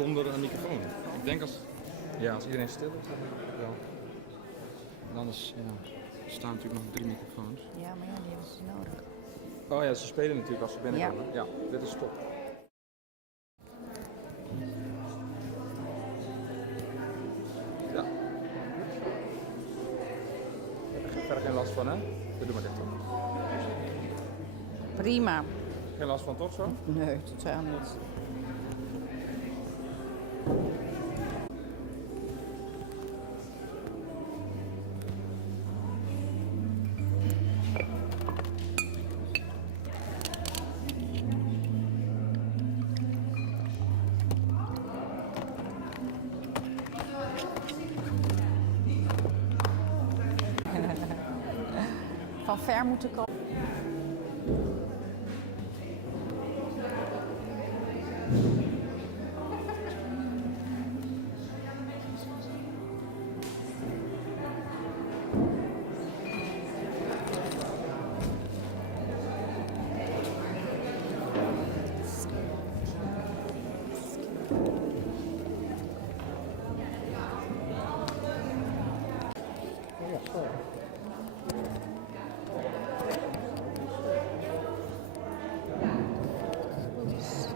zonder een microfoon. Ik denk als iedereen stil is, dan wel. En anders staan natuurlijk nog 3 microfoons. Ja, maar die hebben ze nodig. Oh ja, ze spelen natuurlijk als ze binnenkomen. Ja, dit is top. Ja. Ik heb er verder geen last van, hè? We doen maar dit toch. Prima. Geen last van toch zo? Nee, totaal niet. Van ver moeten komen.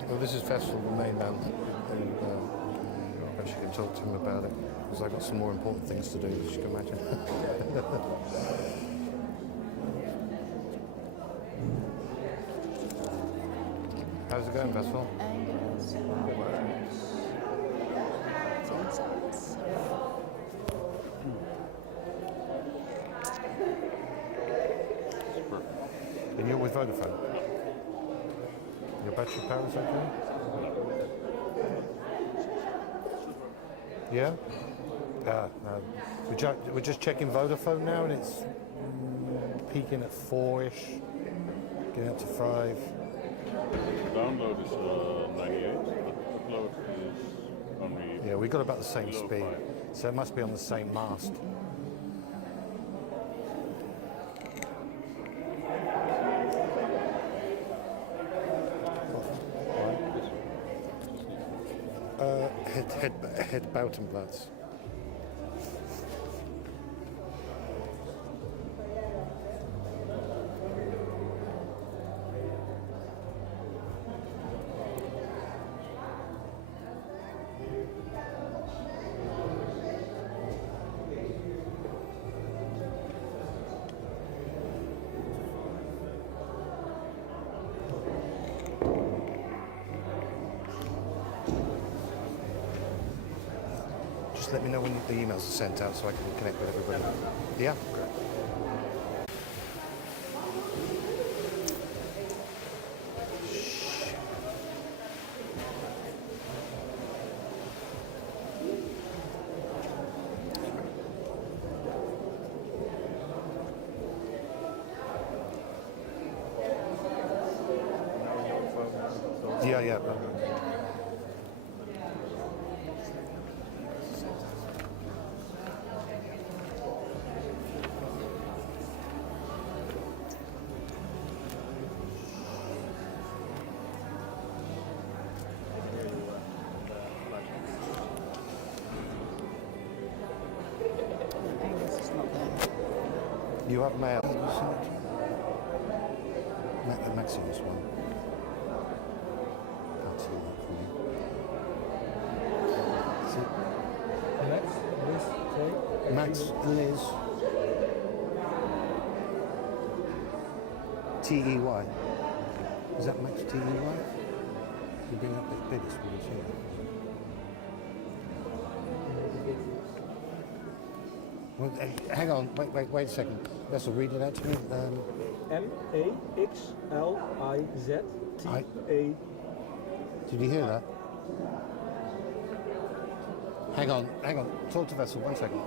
Well, this is Festival, the main band, and perhaps you can talk to him about it, because I've got some more important things to do, as you can imagine. How's it going, Festival? And you're with Vodafone? Your battery power is okay? Yeah? No. We're just checking Vodafone now, and it's peaking at 4-ish, getting up to 5. Download is 98, but upload is only... Yeah, we got about the same speed, so it must be on the same mast. Het buitenplaats. Just let me know when the emails are sent out so I can connect with everybody. Yeah? Great. Yeah. You have mail. Maximus one. Can't see that for you. Max, Liz, Jay. Max, Liz. T-E-Y. Is that Max T-E-Y? You bring up the biggest one, see it. Well, hang on, wait a second. Let's read it out to me. M-A-X-L-I-Z-T-A. Did you hear that? Hang on. Talk to Vessel, 1 second.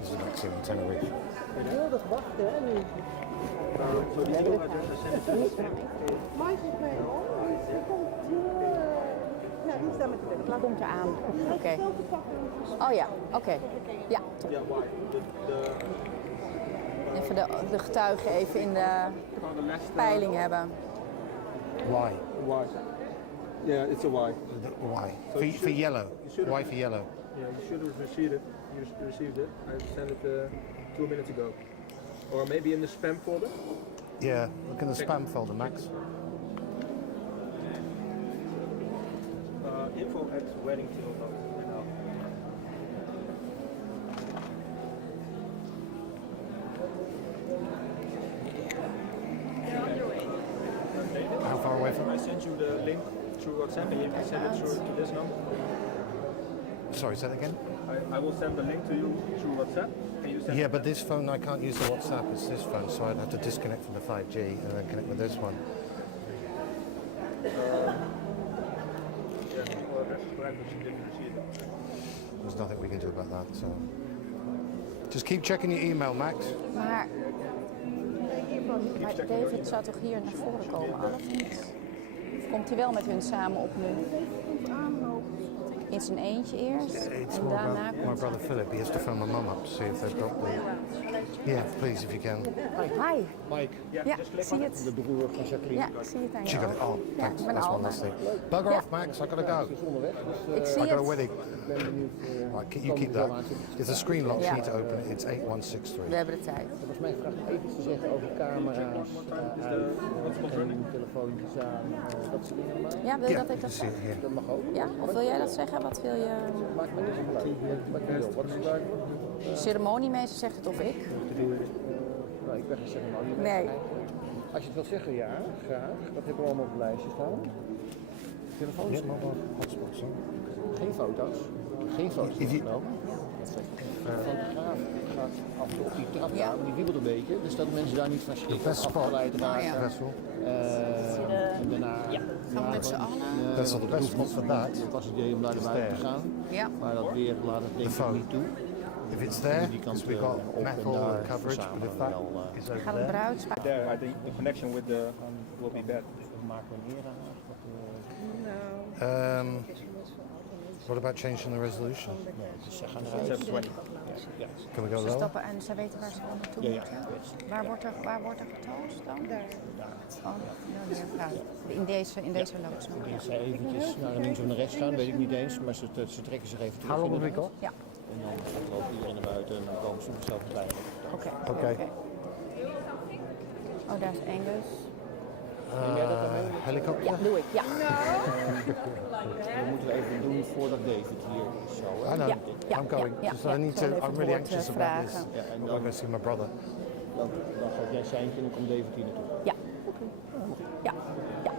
This is Maxime in Tenerife. Ja, dat wacht hè nu. Laat komt eraan. Oké. Oh ja, oké. Ja, top. Even de getuigen even in de peiling hebben. Why? Yeah, it's a Y. Why? So For, you for should- yellow. you should have- Why for yellow? Yeah, you should have received it. You received it. I sent it 2 minutes ago. Or maybe in the spam folder. Yeah, look in the spam folder, Max. Info@weddingtail.nl. How far away from I sent you the link through WhatsApp and you can send it through to this number. Sorry, say that again? I will send the link to you through WhatsApp and you send Yeah, but this phone, I can't use the WhatsApp, it's this phone, so I'd have to disconnect from the 5G and then connect with this one. well, that's correct, but you didn't receive it. There's nothing we can do about that, so... Just keep checking your email, Max. Maar David zou toch hier naar voren komen, al of niet? Of komt hij wel met hun samen op nu? In zijn eentje eerst It's en more daarna about my komt brother Philip. He has to phone my mum up to see if they've got the... Yeah, please, if you can. Hi. Mike. Ja, ik zie het. De broer van Jacqueline. Ja, ik zie het aan She got jou. it. Oh, Ja, thanks. ik ben That's one Alma. last thing. Bugger Ja. off, Max. I gotta go. Ze is onderweg, dus Ik I zie got a het. wedding. ik ben benieuwd. Right, you keep that. It's a screen lock. Yeah. You need to open it. It's 8163. We hebben de tijd. Volgens mij vraagt nog even iets te zeggen over camera's, en telefoontjes aan, dat soort dingen allemaal. Ja, wil je Yeah, dat ik you dat see zeg? it here. Dat mag ook. Ja, of wil jij dat zeggen? Wat wil je? Maakt me niet zo uit. Wat je wil. Wat is De ceremoniemeester zegt het of ik? Nou, ik ben geen ceremonie. Nee. Als je het wilt zeggen, ja, graag. Dat hebben we allemaal op het lijstje staan. Telefoons? Yeah, mobile hotspots. Huh? Geen foto's. Geen foto's Is die- genomen. De fotograaf gaat af en toe op die trap Ja. aan, die wiebelt een beetje. Dus dat mensen daar niet van The schrikken best of spot. afgeleid raken. ja. Vessel. En daarna... Gaan we met z'n allen? That's not the best spot for that. Het was het idee om naar de buiten te gaan. Ja. Maar dat weer laat het denk ik phone. niet toe. If it's there, Die kant, because we've got op en metal daar coverage, but verzamelen if we that wel, is Gaat over een there... bruidspaar. There, I think the connection with the will be bad. We maken een erehaag. What about changing the resolution? Ze gaan eruit. Ja. Can we go Ze lower? stappen en ze weten waar ze al naartoe Ja, moeten. Waar wordt er getoost dan? Daar. Oh, in deze loods. Als zij eventjes naar links of naar rechts gaan, weet ik niet eens, maar ze trekken zich even terug. How long have we inderdaad. got? Ja, En dan loopt iedereen naar buiten en dan komen ze op dezelfde lijn. oké. Oké. Oh, daar is één dus. Helicopter? Ja, doe ik. Ja. Dat moeten we even doen voordat David hier is. Zo, hè? I know. Ja, ja, I'm going. ja, Just ja. I need Ik zal to. even I'm really het woord, anxious about this. vragen. Ja, en I'm dan, going to see my brother. dan geef jij seintje en dan komt David hier naartoe. Ja. Ja. Ja.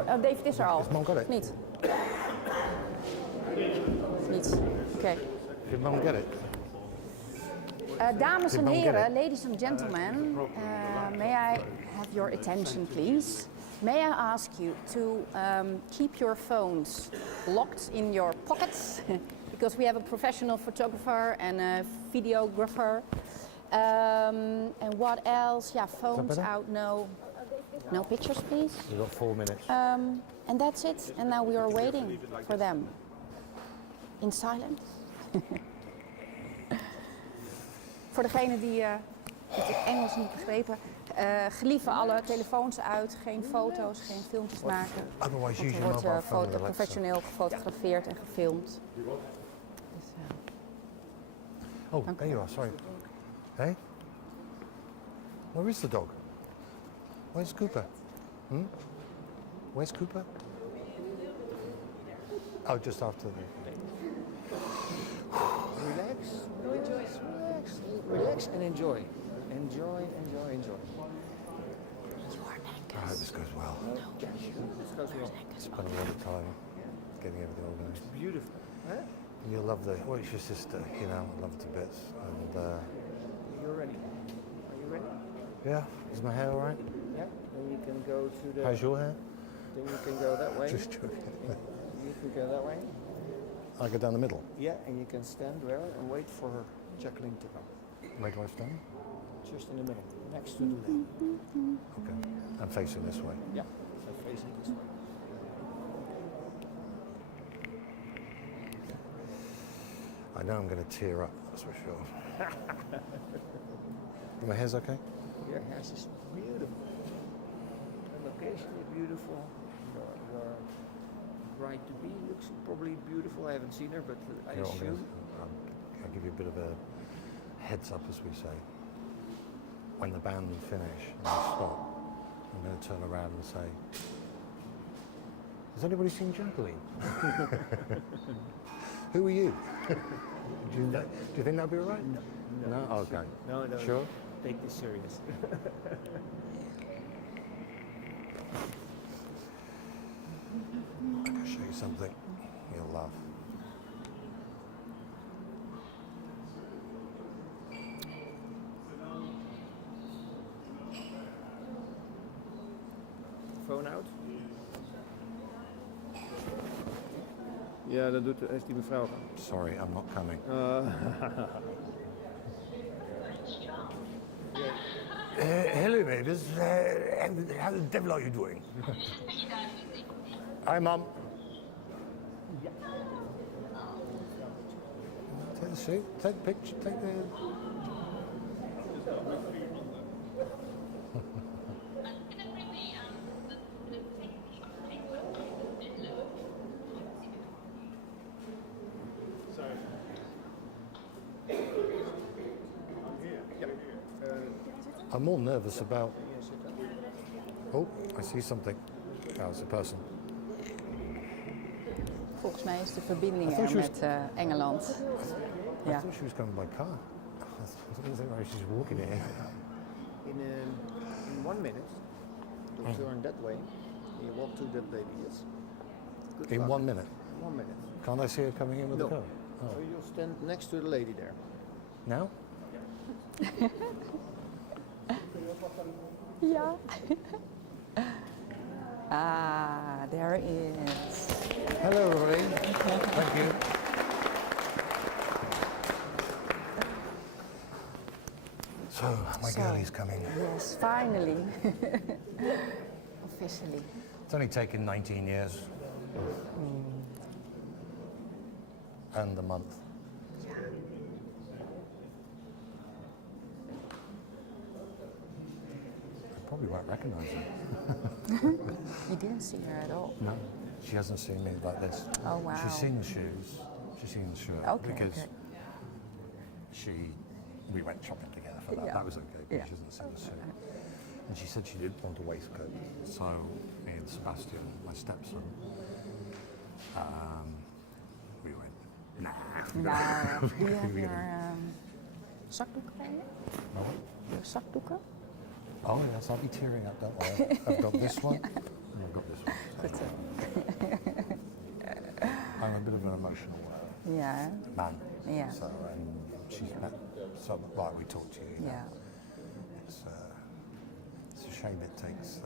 Oh, David is er al. Is mom got it? Niet. Niet. Oké. Did mum get it? Dames en Did mom get heren, it? ladies and gentlemen, may I have your attention, please? May I ask you to keep your phones locked in your pockets because we have a professional photographer and a videographer. And what else? Yeah, phones better? out. No pictures, please. We've got 4 minutes. And that's it. And now we are waiting for them in silence. Voor degenen die het Engels niet begrepen, gelieven alle telefoons uit, geen foto's, geen filmpjes maken. Otherwise, use Er your wordt mobile phone with Alexa. professioneel gefotografeerd en gefilmd. Dus, Oh, there you are. Sorry. Hey? Where is the dog? Where's Cooper? Where's Cooper? Oh, just after the... Relax, relax and enjoy. Enjoy. I hope this goes well. Spent a lot of time getting everything organised. Beautiful. Huh? You'll love the... Well, it's your sister, you know, I love it to bits. And, You're ready. Are you ready? yeah, is my hair all right? Yeah. Then you can go to the... How's your hair? Then you can go that way. Just joking. You can go that way. I go down the middle. Yeah, and you can stand there and wait for Jacqueline to come. Where do I stand? Just in the middle, next to the lake. Okay. I'm facing this way. Yeah, so facing this way. I know I'm going to tear up, that's for sure. My hair's okay? Your house is beautiful. The location is beautiful. bride to be looks probably beautiful. I haven't seen her, but I You know what I'm assume. I'll give you a bit of a heads up, as we say. When the band finish and they stop, I'm going to turn around and say, has anybody seen Jacqueline? Who are you? do you think that'd be all right? No? Okay. No, no. Sure? Take this serious. I'll show you something. You'll laugh. Phone out. Ja, dat heeft die mevrouw gedaan. Sorry, I'm not coming. Hello, neighbours. How the devil are you doing? Hi, Mum. Take the suit. Take the picture. Take the. I'm more nervous about. Oh, I see something. Oh, it's a person. Volgens mij is de verbinding I thought er she was- met Engeland. I Ja. thought she was coming by car. I didn't think she's walking here. In 1 minute, you'll turn that way, and you walk to that lady. Yes. Good In luck. 1 minute. 1 minute. Can't I see her coming in with No. the car? So you'll stand next to the lady there. Now? Ja. Ah, there it is. Hello, Lorraine. Thank you. So, my girlie's coming. Yes, finally. Officially. It's only taken 19 years. And a month. I probably won't recognise her. You didn't see her at all. No. She hasn't seen me like this. Oh, wow. She's seen the shoes. She's seen the shirt. Okay, Because okay. we went shopping together for that. Yeah. That was okay, but Yeah. she hasn't seen the suit. And she said she didn't want a waistcoat. So me and Sebastian, my stepson, we went, nah. Nou, do you have your zakdoeken bij je? No. Your zakdoeken? Oh yes, I'll be tearing up, don't worry. I've got this one, and I've got this one. Goed zo. I'm a bit of an emotional Ja, man. Yeah. So, and she's met, so like we talked to you, you know, ja. it's a shame it takes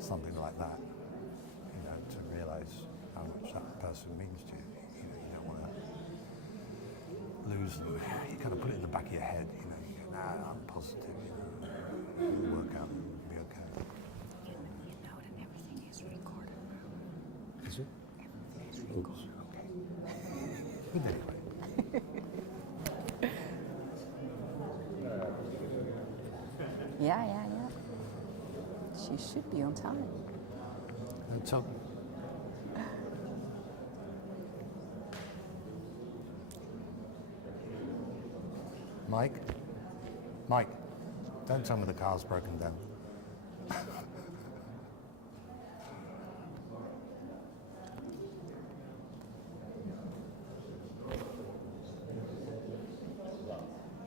something like that, you know, to realise how much that person means to you. You know, you don't want to lose them. You kind of put it in the back of your head, you know, you go, nah, I'm positive, you know, it'll work out, it'll be okay. You know that everything is recorded. Is it? Everything is recorded. Okay. Good anyway. Ja, ja, ja. She should be on time. And so, Mike, don't tell me the car's broken down.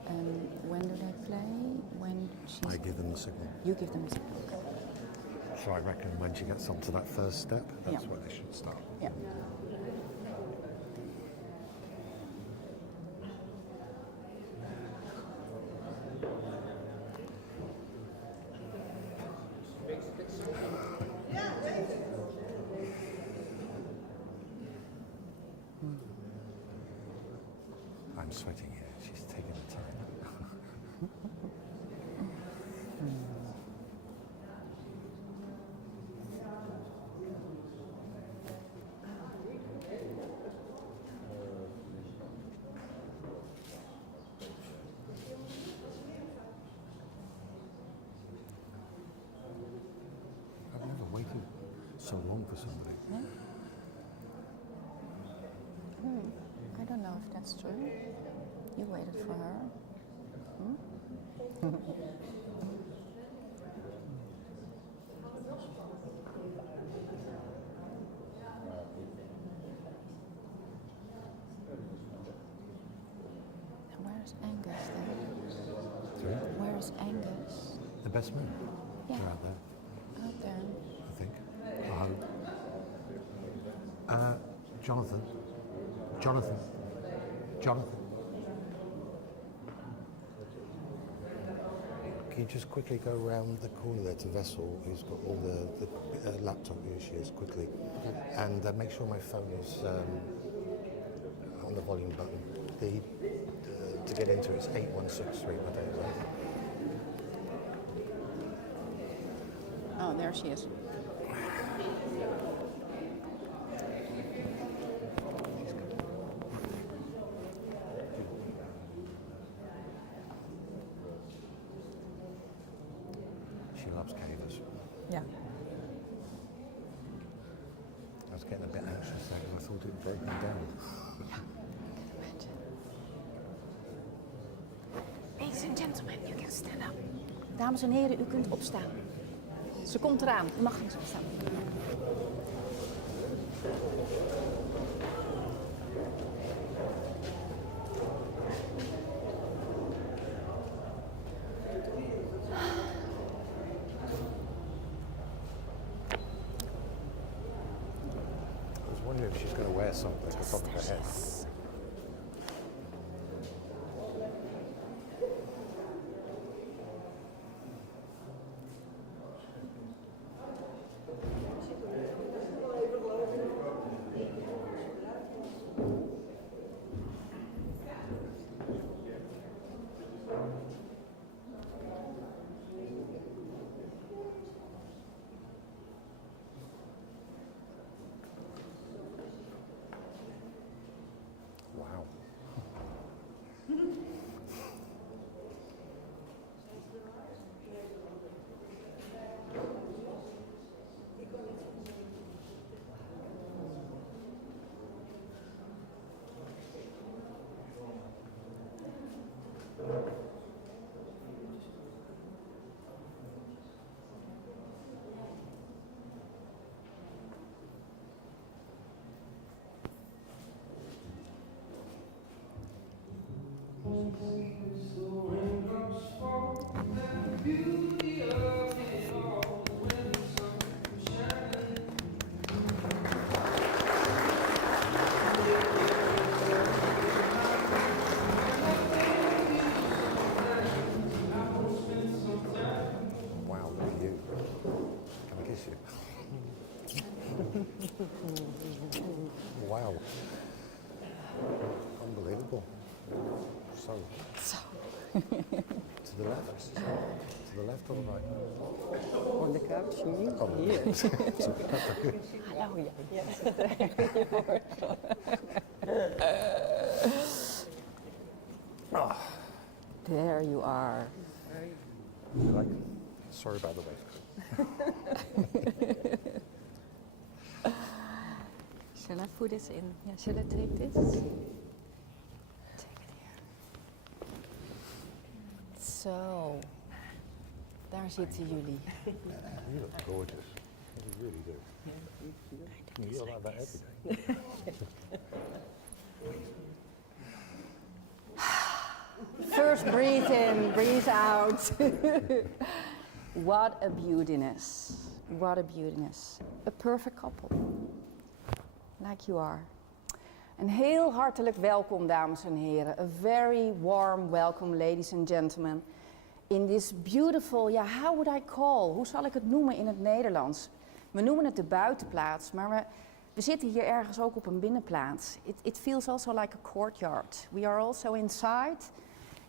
And when do they play? When she's... I give them the signal. You give them a signal. So I reckon when she gets up to that first step, that's Yeah. where they should start. Yeah. I'm sweating here. She's taking the time. I've never waited so long for somebody. Yeah? I don't know if that's true. You waited for her. And where's Angus then? Sorry? Where's Angus? The best man. Yeah. They're out there, Out there. I think. I hope. Jonathan. Jonathan. Jonathan. Can you just quickly go around the corner there to Vessel, who's got all the laptop issues, quickly? Okay. And make sure my phone is on the volume button. To get into it's 8163, my date, right? Oh, there she is. She loves cavers. Yeah. I was getting a bit anxious there because I thought it broke me down. Ladies and gentlemen, you can stand up. Dames en heren, u kunt opstaan. Ze komt eraan. U mag eens opstaan. I was wondering if she's going to wear something at the top of her head. Wow. Wow, look at you. Can I kiss you? Wow. Unbelievable. So, to the left? To the left or the right? On the couch hier. Oh, Hier. Sorry. Hallo, ja. There you are. You like? Sorry about the waistcoat. Shall I put this in? Yeah, shall I take this? Take it here. Zo. Daar zitten jullie. You look gorgeous. You really do. You're like that every day. First breathe in, breathe out. What a beautiness. What a beautiness. A perfect couple. Like you are. Een heel hartelijk welkom, dames en heren. A very warm welcome, ladies and gentlemen. In this beautiful, how would I call? Hoe zal ik het noemen in het Nederlands? We noemen het de buitenplaats, maar we zitten hier ergens ook op een binnenplaats. It feels also like a courtyard. We are also inside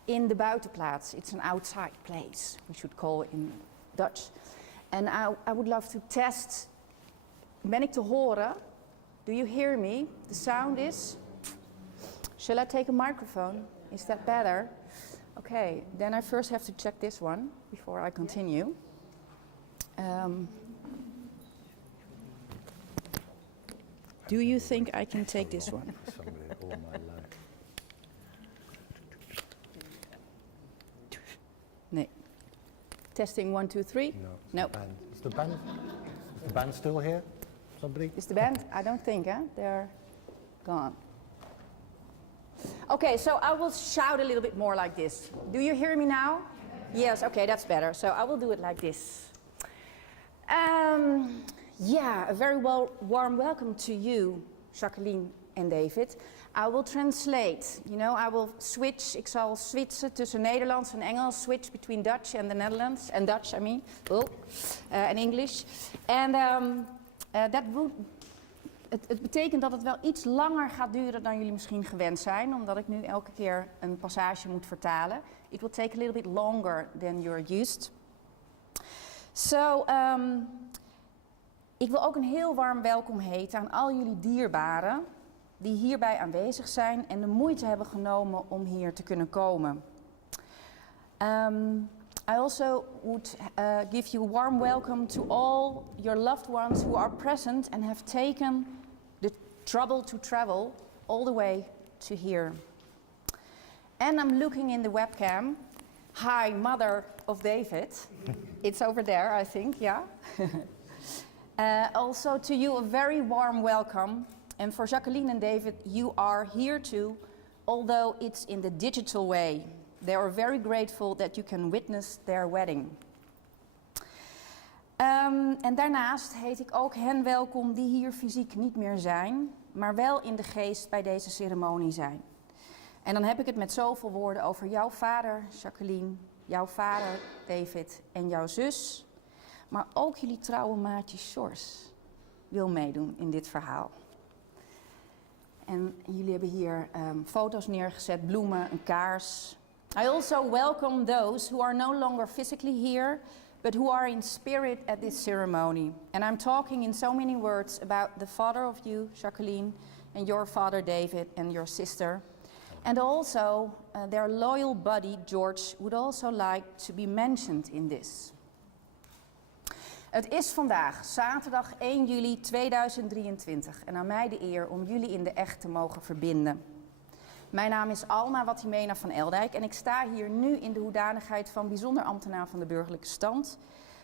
in de buitenplaats. It's an outside place, we should call it in Dutch. And I would love to test. Ben ik te horen? Do you hear me? The sound is? Shall I take a microphone? Is that better? Okay, then I first have to check this one before I continue. Do you think I can take this one? Somebody all my life. Nee. Testing 1, 2, 3. No. It's Nope. The band. Is the band still here? Somebody? Is the band? I don't think, huh? They're gone. Okay, so I will shout a little bit more like this. Do you hear me now? Yes, okay, that's better. So I will do it like this. Yeah, a very warm welcome to you, Jacqueline and David. I will translate, I will switch. Ik zal switchen tussen Nederlands en Engels. Switch between Dutch and the Netherlands. And Dutch, I mean. And English. And het betekent dat het wel iets langer gaat duren dan jullie misschien gewend zijn. Omdat ik nu elke keer een passage moet vertalen. It will take a little bit longer than you're used. So, ik wil ook een heel warm welkom heten aan al jullie dierbaren die hierbij aanwezig zijn en de moeite hebben genomen om hier te kunnen komen. I also would give you a warm welcome to all your loved ones who are present and have taken the trouble to travel all the way to here. And I'm looking in the webcam. Hi, mother of David. It's over there, I think, yeah. Also to you a very warm welcome. And for Jacqueline and David, you are here too, although it's in the digital way. They are very grateful that you can witness their wedding. En daarnaast heet ik ook hen welkom die hier fysiek niet meer zijn, maar wel in de geest bij deze ceremonie zijn. En dan heb ik het met zoveel woorden over jouw vader, Jacqueline, jouw vader, David, en jouw zus. Maar ook jullie trouwe maatje Sjors wil meedoen in dit verhaal. En jullie hebben hier foto's neergezet, bloemen, een kaars. I also welcome those who are no longer physically here, but who are in spirit at this ceremony. And I'm talking in so many words about the father of you, Jacqueline, and your father, David, and your sister. And also their loyal buddy, George, would also like to be mentioned in this. Het is vandaag, zaterdag 1 juli 2023, en aan mij de eer om jullie in de echt te mogen verbinden. Mijn naam is Alma Watimena van Eldijk en ik sta hier nu in de hoedanigheid van bijzonder ambtenaar van de burgerlijke stand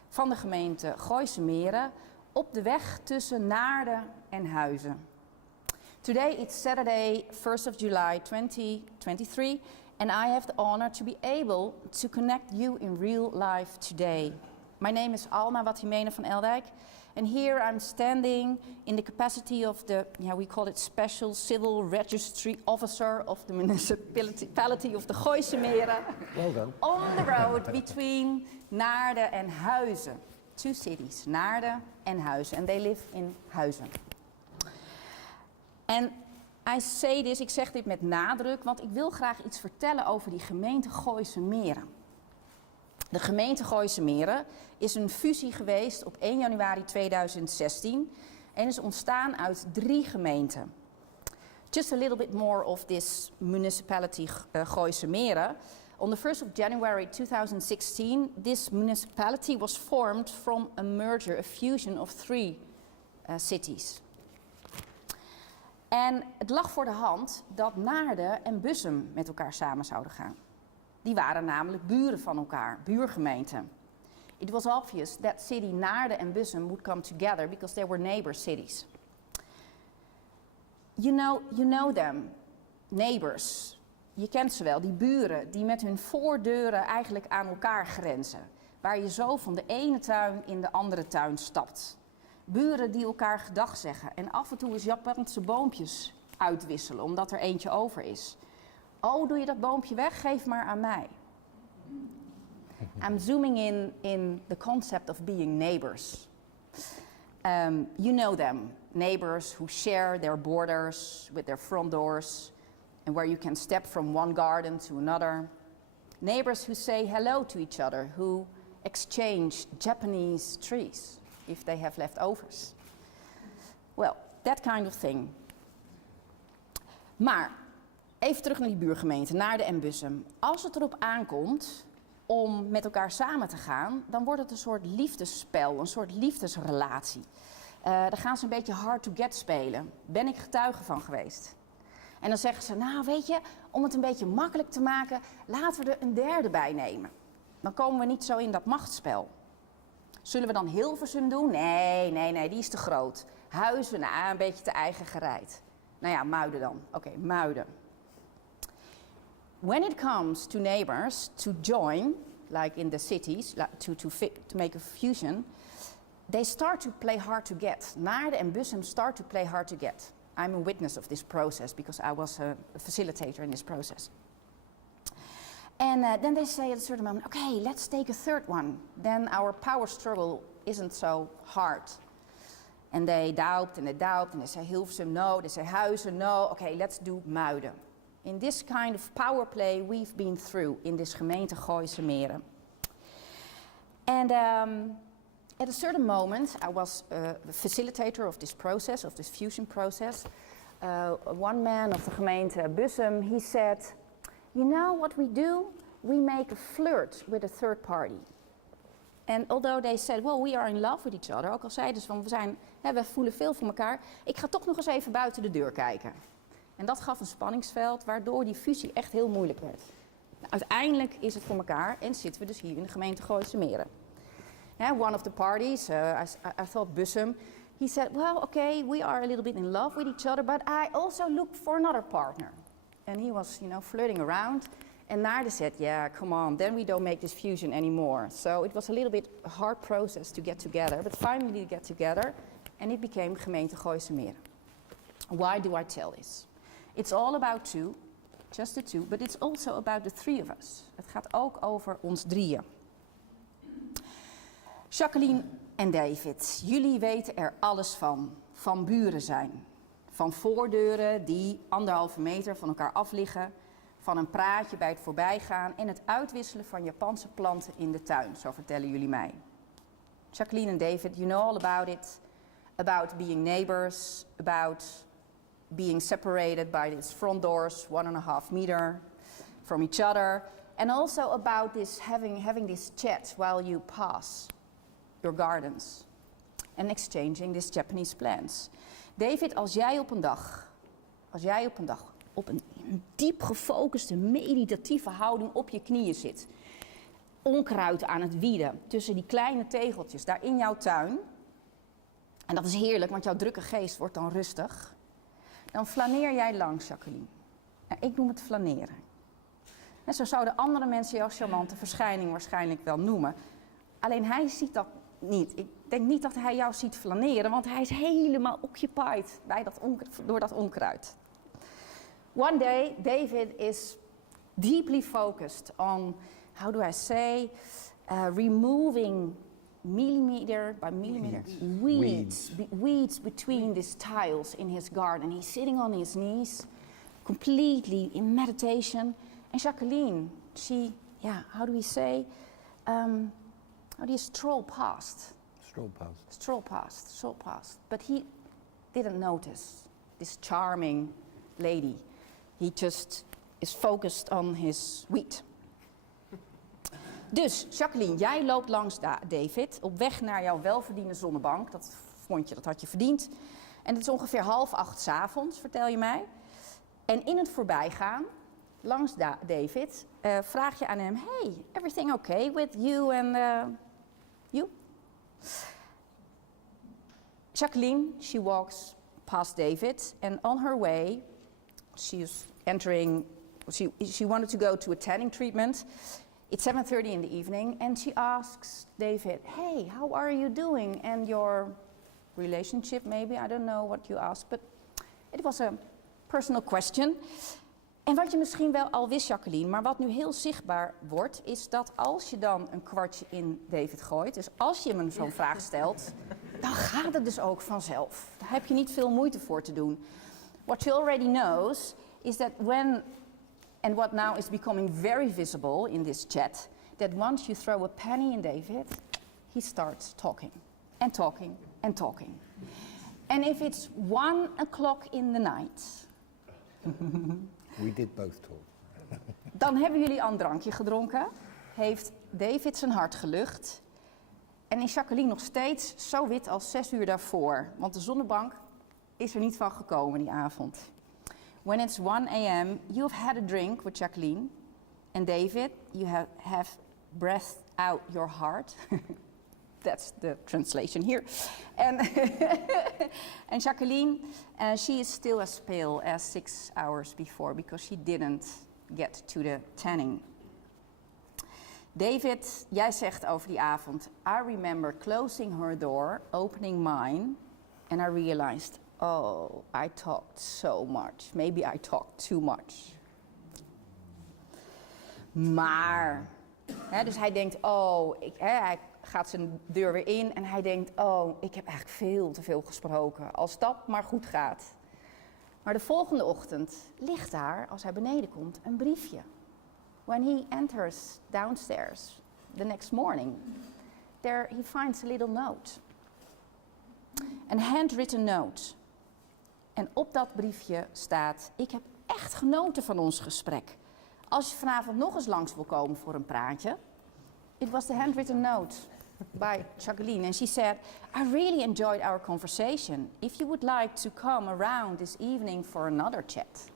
van de gemeente Gooise Meren op de weg tussen Naarden en Huizen. Today it's Saturday, 1st of July 2023, and I have the honor to be able to connect you in real life today. My name is Alma Watimena van Eldijk, and here I'm standing in the capacity of the, we call it Special Civil Registry Officer of the Municipality of the Gooise Meren. Well done. On the road between Naarden and Huizen. Two cities, Naarden and Huizen, and they live in Huizen. En ik zeg dit met nadruk, want ik wil graag iets vertellen over die gemeente Gooise Meren. De gemeente Gooise Meren is een fusie geweest op 1 januari 2016 en is ontstaan uit 3 gemeenten. Just a little bit more of this municipality Gooise Meren. On the 1st of January 2016, this municipality was formed from a merger, a fusion of 3 cities. En het lag voor de hand dat Naarden en Bussum met elkaar samen zouden gaan. Die waren namelijk buren van elkaar, buurgemeenten. It was obvious that city Naarden and Bussum would come together because they were neighbor cities. You know them, neighbors. Je kent ze wel, die buren die met hun voordeuren eigenlijk aan elkaar grenzen. Waar je zo van de ene tuin in de andere tuin stapt. Buren die elkaar gedag zeggen en af en toe eens Japanse boompjes uitwisselen omdat er eentje over is. Oh, doe je dat boompje weg? Geef maar aan mij. I'm zooming in the concept of being neighbors. You know them, neighbors who share their borders with their front doors and where you can step from one garden to another. Neighbors who say hello to each other, who exchange Japanese trees if they have leftovers. Well, that kind of thing. Maar even terug naar die buurgemeente, Naarden en Bussum. Als het erop aankomt om met elkaar samen te gaan, dan wordt het een soort liefdesspel, een soort liefdesrelatie. Daar gaan ze een beetje hard to get spelen. Ben ik getuige van geweest. En dan zeggen ze, nou weet je, om het een beetje makkelijk te maken, laten we er een derde bij nemen. Dan komen we niet zo in dat machtsspel. Zullen we dan Hilversum doen? Nee, die is te groot. Huizen, nou, een beetje te eigen gereid. Nou ja, Muiden dan. Oké, Muiden. When it comes to neighbors to join, like in the cities, to make a fusion, they start to play hard to get. Naarden and Bussum start to play hard to get. I'm a witness of this process because I was a facilitator in this process. And then they say at a certain moment, okay, let's take a third one. Then our power struggle isn't so hard. And they doubt and they say Hilversum, no. They say Huizen, no. Okay, let's do Muiden. In this kind of power play we've been through in this gemeente Gooise Meren. And at a certain moment, I was the facilitator of this process, of this fusion process. One man of the gemeente Bussum, he said, you know what we do? We make a flirt with a third party. And although they said, well, we are in love with each other, ook al zeiden ze van, we voelen veel voor elkaar, ik ga toch nog eens even buiten de deur kijken. En dat gaf een spanningsveld, waardoor die fusie echt heel moeilijk werd. Nou, uiteindelijk is het voor elkaar en zitten we dus hier in de gemeente Gooise Meren. One of the parties, I thought Bussum, he said, well, okay, we are a little bit in love with each other, but I also look for another partner. And he was, flirting around. And Naarden said, yeah, come on, then we don't make this fusion anymore. So it was a little bit a hard process to get together, but finally to get together, and it became gemeente Gooise Meren. Why do I tell this? It's all about two, just the two, but it's also about the three of us. Het gaat ook over ons drieën. Jacqueline en David, jullie weten er alles van buren zijn. Van voordeuren die 1,5 meter van elkaar af liggen, van een praatje bij het voorbijgaan en het uitwisselen van Japanse planten in de tuin, zo vertellen jullie mij. Jacqueline en David, you know all about it, about being neighbors, about being separated by these front doors 1.5 meter from each other, and also about this having this chat while you pass your gardens and exchanging these Japanese plants. David, als jij op een dag op een diep gefocuste, meditatieve houding op je knieën zit, onkruid aan het wieden tussen die kleine tegeltjes daar in jouw tuin, en dat is heerlijk, want jouw drukke geest wordt dan rustig, dan flaneer jij langs, Jacqueline. Nou, ik noem het flaneren. En zo zouden andere mensen jouw charmante verschijning waarschijnlijk wel noemen. Alleen hij ziet dat niet. Ik denk niet dat hij jou ziet flaneren, want hij is helemaal occupied door dat onkruid. One day, David is deeply focused on, how do I say, removing millimeter by millimeter weeds between these tiles in his garden. He's sitting on his knees, completely in meditation. And Jacqueline, she, how do we say, how do you stroll past? Stroll past. But he didn't notice this charming lady. He just is focused on his wheat. Dus, Jacqueline, jij loopt langs David op weg naar jouw welverdiende zonnebank. Dat had je verdiend. En het is ongeveer 7:30 's avonds, vertel je mij. En in het voorbijgaan, langs David, vraag je aan hem, hey, everything okay with you and you? Jacqueline, she walks past David, and on her way, she wanted to go to a tanning treatment. It's 7:30 in the evening, and she asks David, hey, how are you doing? And your relationship, maybe, I don't know what you asked, but it was a personal question. En wat je misschien wel al wist, Jacqueline, maar wat nu heel zichtbaar wordt, is dat als je dan een kwartje in David gooit, dus als je hem zo'n vraag stelt, dan gaat het dus ook vanzelf. Daar heb je niet veel moeite voor te doen. What she already knows is that and what now is becoming very visible in this chat, that once you throw a penny in David, he starts talking and talking and talking. And if it's 1 o'clock in the night, We did both talk. dan hebben jullie al een drankje gedronken, heeft David zijn hart gelucht En is Jacqueline nog steeds zo wit als 6 uur daarvoor? Want de zonnebank is er niet van gekomen die avond. When it's 1 a.m., you've had a drink with Jacqueline. And David, you have breathed out your heart. That's the translation here. And Jacqueline, she is still as pale as 6 hours before because she didn't get to the tanning. David, jij zegt over die avond, I remember closing her door, opening mine, and I realized, oh, I talked so much. Maybe I talked too much. Maar, dus hij denkt, hij gaat zijn deur weer in en hij denkt, oh, ik heb eigenlijk veel te veel gesproken. Als dat maar goed gaat. Maar de volgende ochtend ligt daar, als hij beneden komt, een briefje. When he enters downstairs the next morning, there he finds a little note. Een handwritten note. En op dat briefje staat, ik heb echt genoten van ons gesprek. Als je vanavond nog eens langs wil komen voor een praatje. It was the handwritten note by Jacqueline. And she said, I really enjoyed our conversation. If you would like to come around this evening for another chat.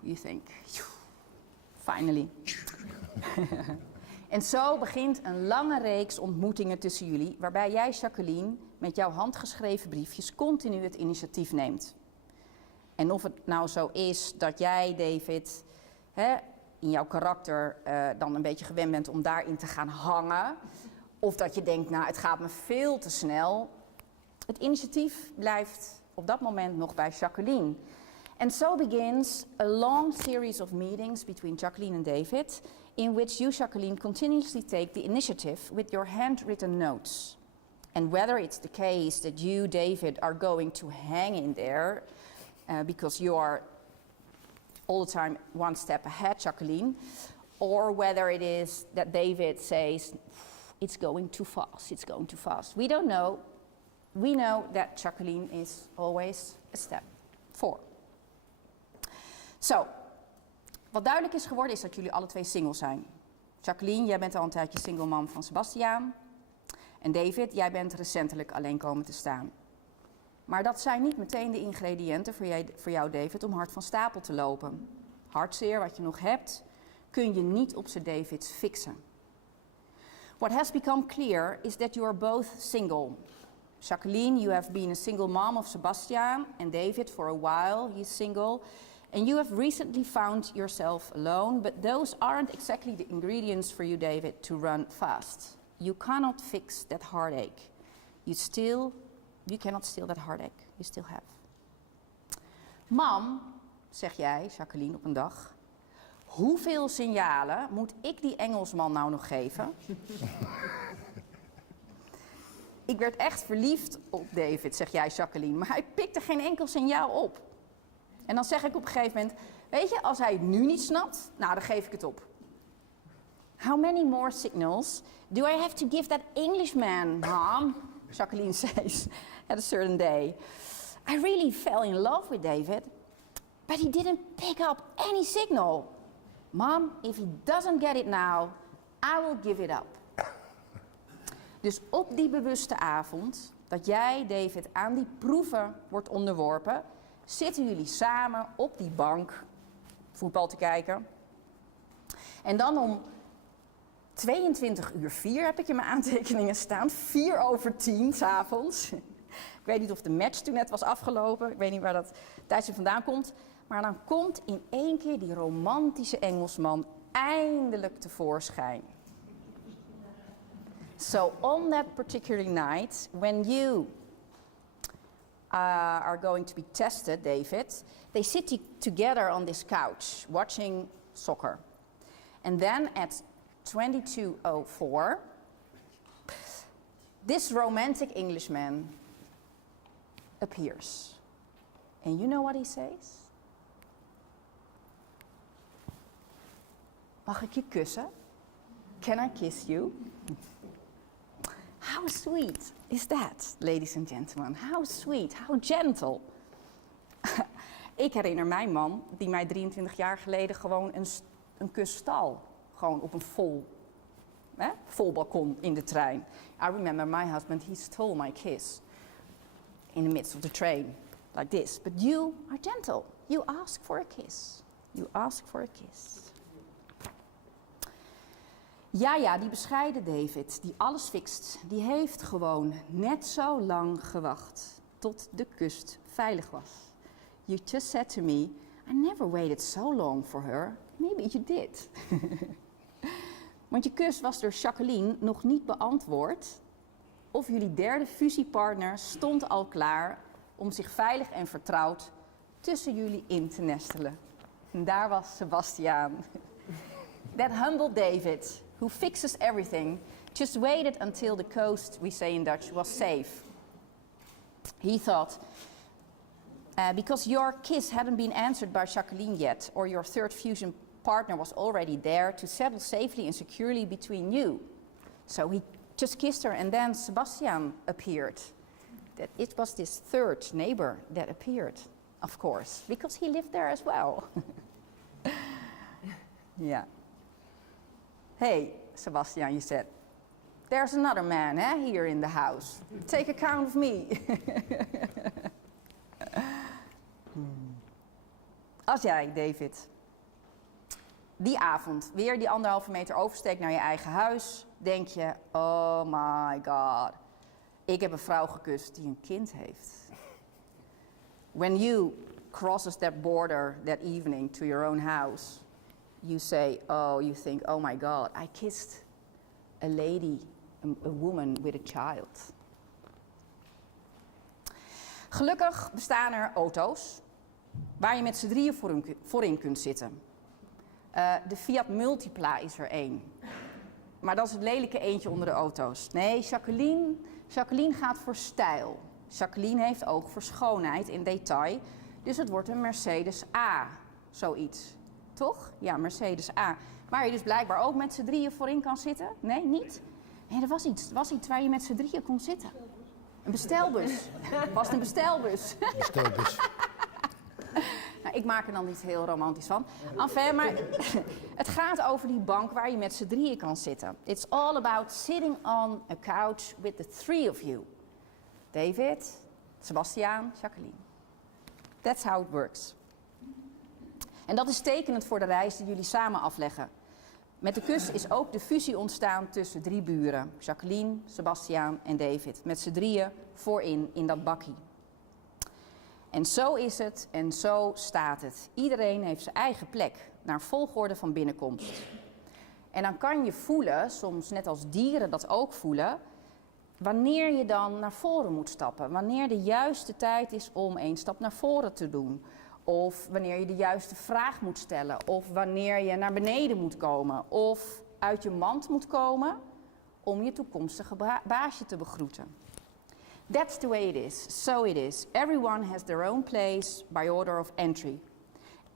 You think, finally. En zo begint een lange reeks ontmoetingen tussen jullie, waarbij jij, Jacqueline, met jouw handgeschreven briefjes continu het initiatief neemt. En of het nou zo is dat jij, David, in jouw karakter dan een beetje gewend bent om daarin te gaan hangen, of dat je denkt, nou, het gaat me veel te snel. Het initiatief blijft op dat moment nog bij Jacqueline. And so begins a long series of meetings between Jacqueline and David, in which you, Jacqueline, continuously take the initiative with your handwritten notes. And whether it's the case that you, David, are going to hang in there, because you are all the time one step ahead, Jacqueline, or whether it is that David says, it's going too fast, it's going too fast. We don't know. We know that Jacqueline is always a step forward. Zo, wat duidelijk is geworden is dat jullie alle twee single zijn. Jacqueline, jij bent al een tijdje single mom van Sebastiaan. En David, jij bent recentelijk alleen komen te staan. Maar dat zijn niet meteen de ingrediënten voor jou, David, om hard van stapel te lopen. Hartzeer, wat je nog hebt, kun je niet op z'n Davids fixen. What has become clear is that you are both single. Jacqueline, you have been a single mom of Sebastiaan, and David, for a while, he's single. And you have recently found yourself alone, but those aren't exactly the ingredients for you, David, to run fast. You cannot fix that heartache. You cannot steal that heartache. You still have. Mam, zeg jij, Jacqueline, op een dag, hoeveel signalen moet ik die Engelsman nou nog geven? Ik werd echt verliefd op David, zeg jij, Jacqueline, maar hij pikte geen enkel signaal op. En dan zeg ik op een gegeven moment, weet je, als hij het nu niet snapt, nou, dan geef ik het op. How many more signals do I have to give that Englishman, Mom? Jacqueline says at a certain day. I really fell in love with David, but he didn't pick up any signal. Mom, if he doesn't get it now, I will give it up. Dus op die bewuste avond, dat jij, David, aan die proeven wordt onderworpen, zitten jullie samen op die bank voetbal te kijken. En dan om 22:04 heb ik in mijn aantekeningen staan, 9:45 s'avonds. Ik weet niet of de match toen net was afgelopen, ik weet niet waar dat tijdstip vandaan komt. Maar dan komt in één keer die romantische Engelsman eindelijk tevoorschijn. So on that particular night, when you are going to be tested, David, they sit together on this couch watching soccer. And then at 22:04, this romantic Englishman appears. And you know what he says? Mag ik je kussen? Can I kiss you? How sweet is that, ladies and gentlemen? How sweet, how gentle. Ik herinner mijn man, die mij 23 jaar geleden gewoon een kus stal. Gewoon op een vol Vol balkon in de trein. I remember my husband, he stole my kiss in the midst of the train, like this. But you are gentle. You ask for a kiss. You ask for a kiss. Ja, die bescheiden David, die alles fixt, die heeft gewoon net zo lang gewacht tot de kust veilig was. You just said to me, I never waited so long for her. Maybe you did. Want je kus was door Jacqueline nog niet beantwoord. Of jullie derde fusiepartner stond al klaar om zich veilig en vertrouwd tussen jullie in te nestelen. En daar was Sebastiaan. That humble David, who fixes everything, just waited until the coast, we say in Dutch, was safe. He thought, because your kiss hadn't been answered by Jacqueline yet, or your third fusion partner was already there to settle safely and securely between you. So he just kissed her, and then Sebastian appeared. That it was this third neighbor that appeared, of course, because he lived there as well. Yeah. Hey, Sebastian, you said, there's another man here in the house. Take account of me. Als jij, David, die avond weer die 1,5 meter oversteekt naar je eigen huis, denk je, oh my god, ik heb een vrouw gekust die een kind heeft. When you crosses that border that evening to your own house, you think, oh my god, I kissed a lady, a woman with a child. Gelukkig bestaan er auto's waar je met z'n drieën voorin kunt zitten. De Fiat Multipla is er één. Maar dat is het lelijke eentje onder de auto's. Nee, Jacqueline gaat voor stijl. Jacqueline heeft oog voor schoonheid in detail. Dus het wordt een Mercedes A, zoiets. Toch? Ja, Mercedes A. Waar je dus blijkbaar ook met z'n drieën voorin kan zitten. Nee, niet? Nee, er was iets waar je met z'n drieën kon zitten. Een bestelbus. Was het een bestelbus? Bestelbus. Nou, ik maak er dan niet heel romantisch van. Enfin, maar het gaat over die bank waar je met z'n drieën kan zitten. It's all about sitting on a couch with the three of you. David, Sebastiaan, Jacqueline. That's how it works. En dat is tekenend voor de reis die jullie samen afleggen. Met de kus is ook de fusie ontstaan tussen 3 buren. Jacqueline, Sebastiaan en David. Met z'n drieën voorin in dat bakkie. En zo is het en zo staat het. Iedereen heeft zijn eigen plek naar volgorde van binnenkomst. En dan kan je voelen, soms net als dieren dat ook voelen, wanneer je dan naar voren moet stappen. Wanneer de juiste tijd is om 1 stap naar voren te doen. Of wanneer je de juiste vraag moet stellen. Of wanneer je naar beneden moet komen. Of uit je mand moet komen om je toekomstige baasje te begroeten. That's the way it is. So it is. Everyone has their own place by order of entry.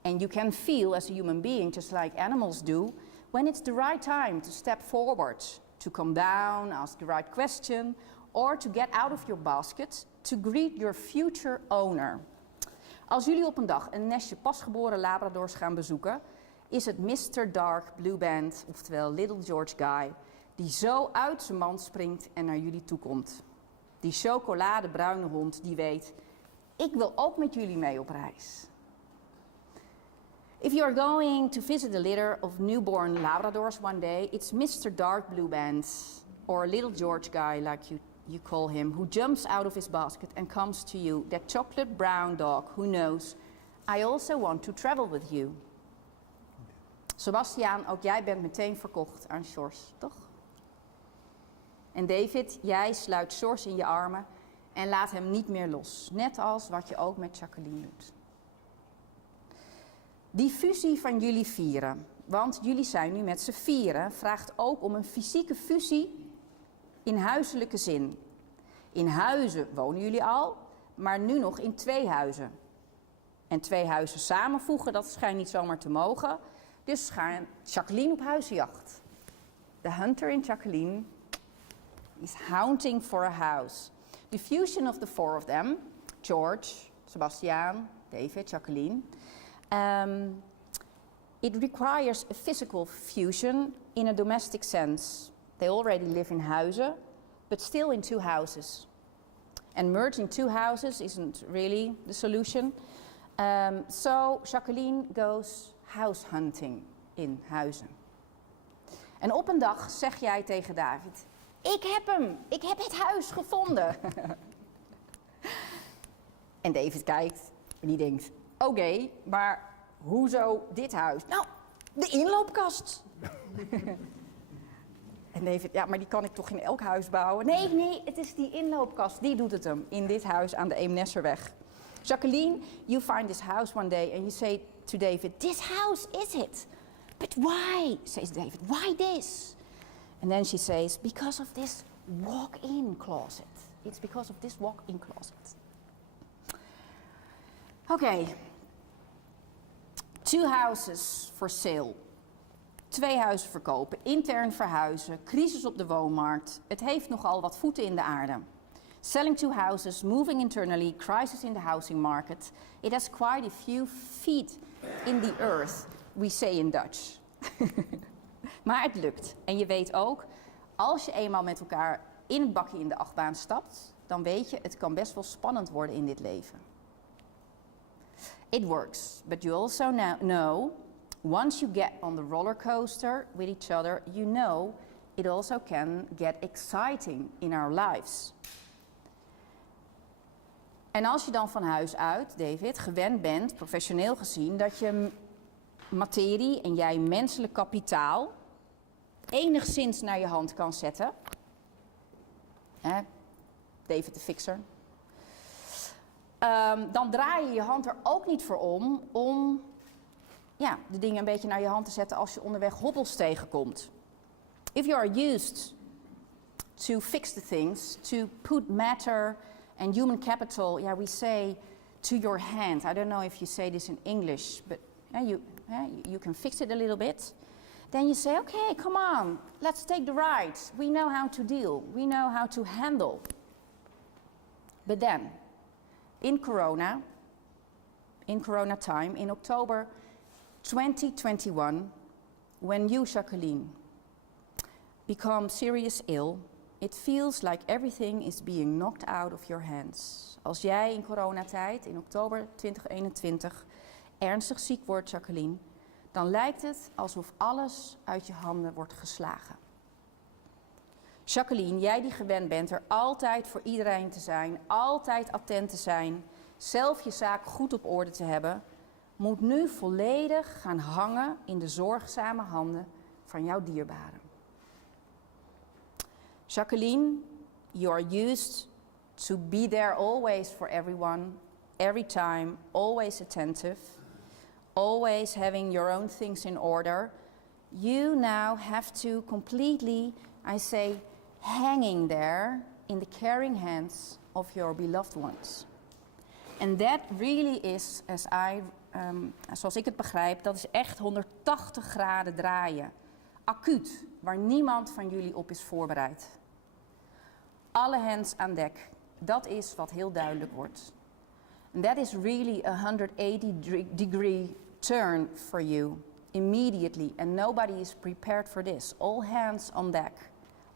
And you can feel as a human being, just like animals do, when it's the right time to step forward, to come down, ask the right question, or to get out of your basket to greet your future owner. Als jullie op een dag een nestje pasgeboren Labradors gaan bezoeken, is het Mr. Dark Blue Band, oftewel Little George Guy, die zo uit zijn mand springt en naar jullie toe komt. Die chocoladebruine hond die weet, ik wil ook met jullie mee op reis. If you are going to visit a litter of newborn Labradors one day, it's Mr. Dark Blue Band, or Little George Guy like you call him, who jumps out of his basket and comes to you, that chocolate brown dog who knows, I also want to travel with you. Sebastiaan, ook jij bent meteen verkocht aan Sjors, toch? En David, jij sluit Sjors in je armen en laat hem niet meer los. Net als wat je ook met Jacqueline doet. Die fusie van jullie vieren, want jullie zijn nu met z'n vieren, vraagt ook om een fysieke fusie in huiselijke zin. In huizen wonen jullie al, maar nu nog in 2 huizen. En 2 huizen samenvoegen, dat schijnt niet zomaar te mogen. Dus gaan Jacqueline op huizenjacht. The hunter in Jacqueline is hunting for a house. The fusion of the 4 of them, George, Sebastiaan, David, Jacqueline, it requires a physical fusion in a domestic sense. They already live in huizen, but still in two houses. And merging two houses isn't really the solution. So Jacqueline goes house hunting in huizen. En op een dag zeg jij tegen David: ik heb hem, ik heb het huis gevonden. En David kijkt en die denkt: oké, maar hoezo dit huis? Nou, de inloopkast. En David: ja, maar die kan ik toch in elk huis bouwen? Nee, het is die inloopkast, die doet het hem in dit huis aan de Eemnesserweg. Jacqueline, you find this house one day and you say to David: this house is it. But why, says David, why this? And then she says, because of this walk-in closet. It's because of this walk-in closet. Okay. 2 houses for sale. 2 huizen verkopen, intern verhuizen, crisis op de woonmarkt. Het heeft nogal wat voeten in de aarde. Selling 2 houses, moving internally, crisis in the housing market. It has quite a few feet in the earth, we say in Dutch. Maar het lukt. En je weet ook, als je eenmaal met elkaar in het bakje in de achtbaan stapt, dan weet je, het kan best wel spannend worden in dit leven. It works, but you also know, once you get on the roller coaster with each other, you know it also can get exciting in our lives. En als je dan van huis uit, David, gewend bent, professioneel gezien, dat je materie en jij menselijk kapitaal enigszins naar je hand kan zetten. David de fixer. Dan draai je je hand er ook niet voor om de dingen een beetje naar je hand te zetten als je onderweg hobbels tegenkomt. If you are used to fix the things, to put matter and human capital, we say to your hand. I don't know if you say this in English, but you can fix it a little bit. Then you say, okay, come on, let's take the ride. We know how to deal. We know how to handle. But then, in Corona time, in October 2021, when you, Jacqueline, become serious ill, it feels like everything is being knocked out of your hands. Als jij in coronatijd, in oktober 2021, ernstig ziek wordt, Jacqueline, dan lijkt het alsof alles uit je handen wordt geslagen. Jacqueline, jij die gewend bent er altijd voor iedereen te zijn, altijd attent te zijn, zelf je zaak goed op orde te hebben, moet nu volledig gaan hangen in de zorgzame handen van jouw dierbaren. Jacqueline, you are used to be there always for everyone, every time, always attentive, always having your own things in order. You now have to completely, I say, hanging there in the caring hands of your beloved ones. And that really is, zoals ik het begrijp, dat is echt 180 graden draaien. Acuut, waar niemand van jullie op is voorbereid. Alle hands aan dek, dat is wat heel duidelijk wordt. And that is really a 180-degree turn for you, immediately. And nobody is prepared for this. All hands on deck.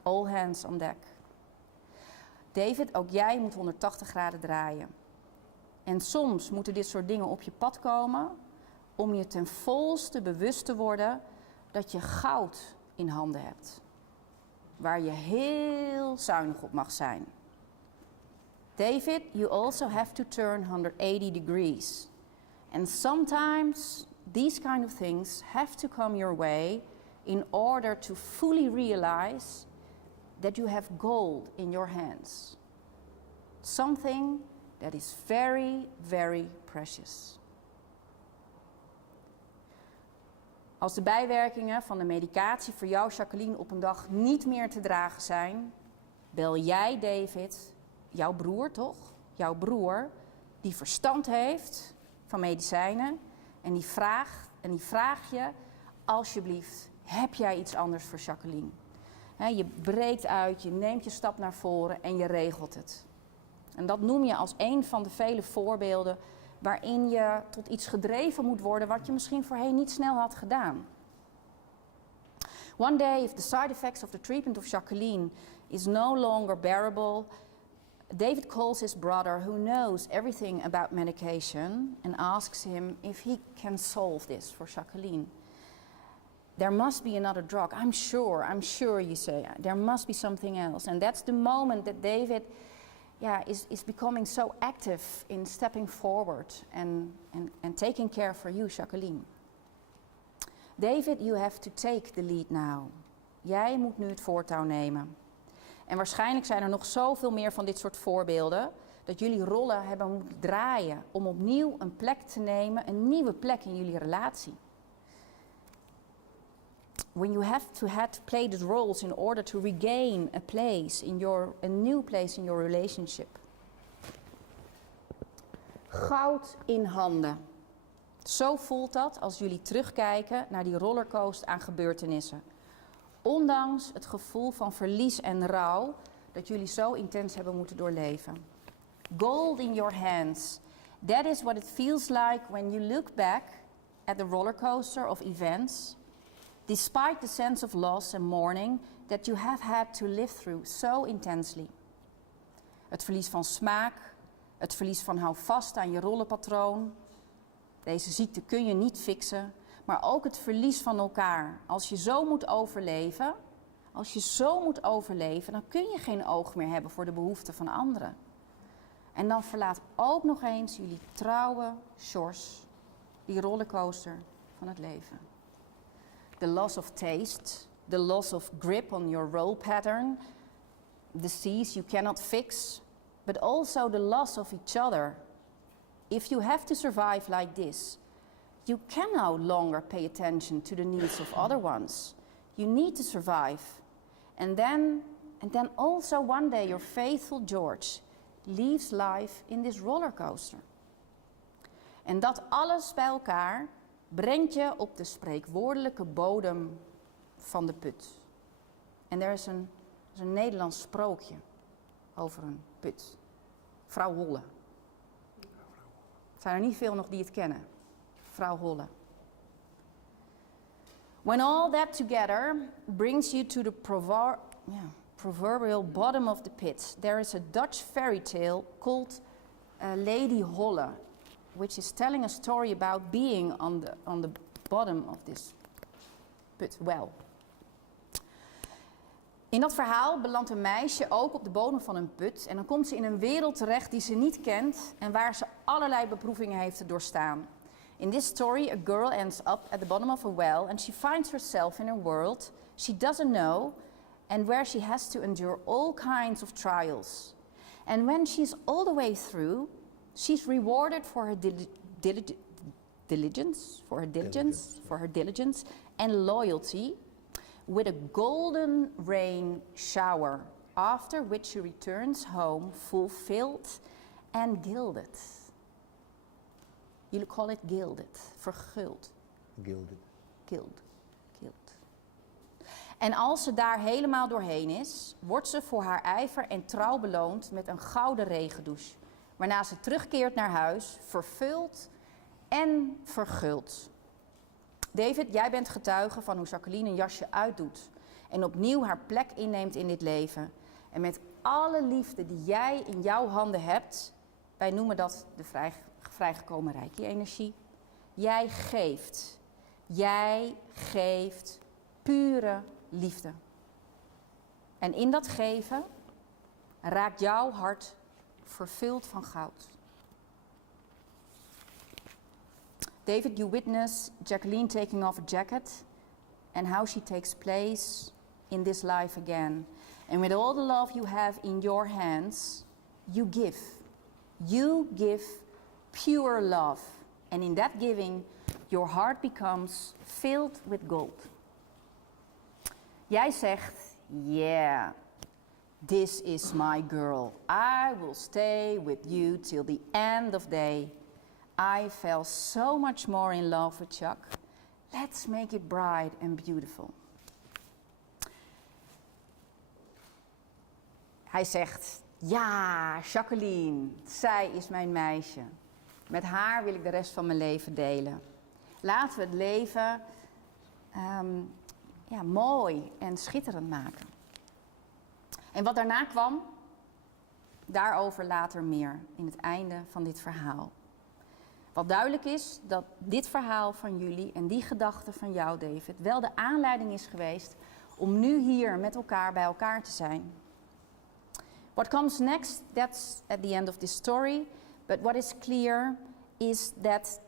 All hands on deck. David, ook jij moet 180 graden draaien. En soms moeten dit soort dingen op je pad komen om je ten volste bewust te worden dat je goud in handen hebt. Waar je heel zuinig op mag zijn. David, you also have to turn 180 degrees. And sometimes these kind of things have to come your way in order to fully realize that you have gold in your hands. Something that is very, very precious. Als de bijwerkingen van de medicatie voor jou, Jacqueline, op een dag niet meer te dragen zijn, bel jij David, jouw broer toch? Jouw broer, die verstand heeft van medicijnen en die vraagt je, alsjeblieft, heb jij iets anders voor Jacqueline? Je breekt uit, je neemt je stap naar voren en je regelt het. En dat noem je als een van de vele voorbeelden waarin je tot iets gedreven moet worden wat je misschien voorheen niet snel had gedaan. One day, if the side effects of the treatment of Jacqueline is no longer bearable, David calls his brother, who knows everything about medication, and asks him if he can solve this for Jacqueline. There must be another drug. I'm sure, you say. There must be something else. And that's the moment that David is becoming so active in stepping forward and taking care for you, Jacqueline. David, you have to take the lead now. Jij moet nu het voortouw nemen. En waarschijnlijk zijn er nog zoveel meer van dit soort voorbeelden, dat jullie rollen hebben moeten draaien om opnieuw een plek te nemen, een nieuwe plek in jullie relatie. When you have to play the roles in order to regain a new place in your relationship. Goud in handen. Zo voelt dat als jullie terugkijken naar die rollercoaster aan gebeurtenissen. Ondanks het gevoel van verlies en rouw dat jullie zo intens hebben moeten doorleven. Gold in your hands. That is what it feels like when you look back at the rollercoaster of events, despite the sense of loss and mourning that you have had to live through so intensely. Het verlies van smaak, het verlies van hou vast aan je rollenpatroon. Deze ziekte kun je niet fixen, maar ook het verlies van elkaar. Als je zo moet overleven, dan kun je geen oog meer hebben voor de behoeften van anderen. En dan verlaat ook nog eens jullie trouwe Sjors die rollercoaster van het leven. The loss of taste, the loss of grip on your role pattern, disease you cannot fix, but also the loss of each other. If you have to survive like this, you can no longer pay attention to the needs of other ones. You need to survive. And then also one day your faithful George leaves life in this rollercoaster. En dat alles bij elkaar brengt je op de spreekwoordelijke bodem van de put. En er is een Nederlands sprookje over een put. Vrouw Holle. Er zijn er niet veel nog die het kennen. Vrouw Holle. When all that together brings you to the proverbial bottom of the pit, there is a Dutch fairy tale called Lady Holle, which is telling a story about being on the bottom of this pit well. In dat verhaal belandt een meisje ook op de bodem van een put en dan komt ze in een wereld terecht die ze niet kent en waar ze allerlei beproevingen heeft te doorstaan. In this story, a girl ends up at the bottom of a well and she finds herself in a world she doesn't know and where she has to endure all kinds of trials. And when she's all the way through, she's rewarded for her diligence and loyalty with a golden rain shower, after which she returns home fulfilled and gilded. Jullie call it gilded, verguld. Gilded. Gild. En als ze daar helemaal doorheen is, wordt ze voor haar ijver en trouw beloond met een gouden regendouche. Waarna ze terugkeert naar huis, vervuld en verguld. David, jij bent getuige van hoe Jacqueline een jasje uitdoet en opnieuw haar plek inneemt in dit leven. En met alle liefde die jij in jouw handen hebt, wij noemen dat de vrijgekomen Reiki-energie. Jij geeft pure liefde. En in dat geven raakt jouw hart vervuld van goud. David, you witness Jacqueline taking off a jacket and how she takes place in this life again. And with all the love you have in your hands, you give. You give pure love. And in that giving, your heart becomes filled with gold. Jij zegt, yeah, this is my girl. I will stay with you till the end of day. I fell so much more in love with Chuck. Let's make it bright and beautiful. Hij zegt, ja, Jacqueline, zij is mijn meisje. Met haar wil ik de rest van mijn leven delen. Laten we het leven mooi en schitterend maken. En wat daarna kwam, daarover later meer in het einde van dit verhaal. Wat duidelijk is, dat dit verhaal van jullie en die gedachte van jou, David, wel de aanleiding is geweest om nu hier met elkaar bij elkaar te zijn. What comes next, that's at the end of this story. But what is clear is that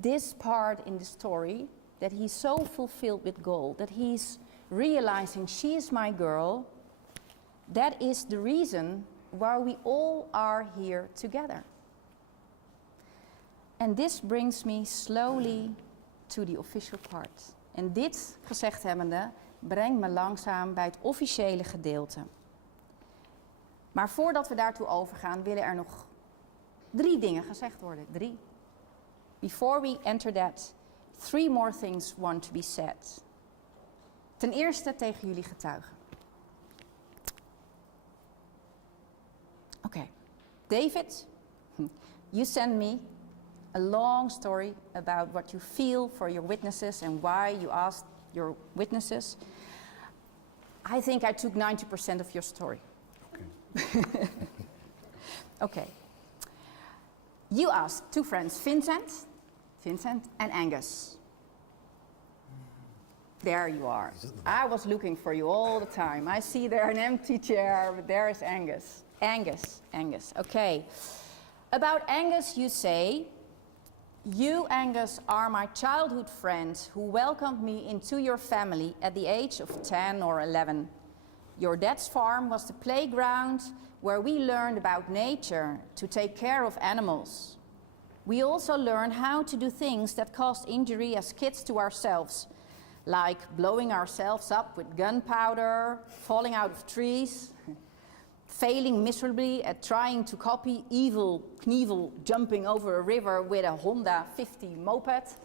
this part in the story, that he's so fulfilled with gold, that he's realizing she is my girl, that is the reason why we all are here together. And this brings me slowly to the official part. En dit gezegd hebbende brengt me langzaam bij het officiële gedeelte. Maar voordat we daartoe overgaan, willen er nog 3 dingen gezegd worden. 3. Before we enter that, 3 more things want to be said. Ten eerste tegen jullie getuigen. Oké. David, you send me a long story about what you feel for your witnesses and why you asked your witnesses. I think I took 90% of your story. Okay. Okay. You asked 2 friends, Vincent and Angus. There you are. I was looking for you all the time. I see there an empty chair, but there is Angus. Angus. Okay. About Angus, you say, you, Angus, are my childhood friend who welcomed me into your family at the age of 10 or 11. Your dad's farm was the playground where we learned about nature, to take care of animals. We also learned how to do things that caused injury as kids to ourselves, like blowing ourselves up with gunpowder, falling out of trees, failing miserably at trying to copy evil Knievel jumping over a river with a Honda 50 moped.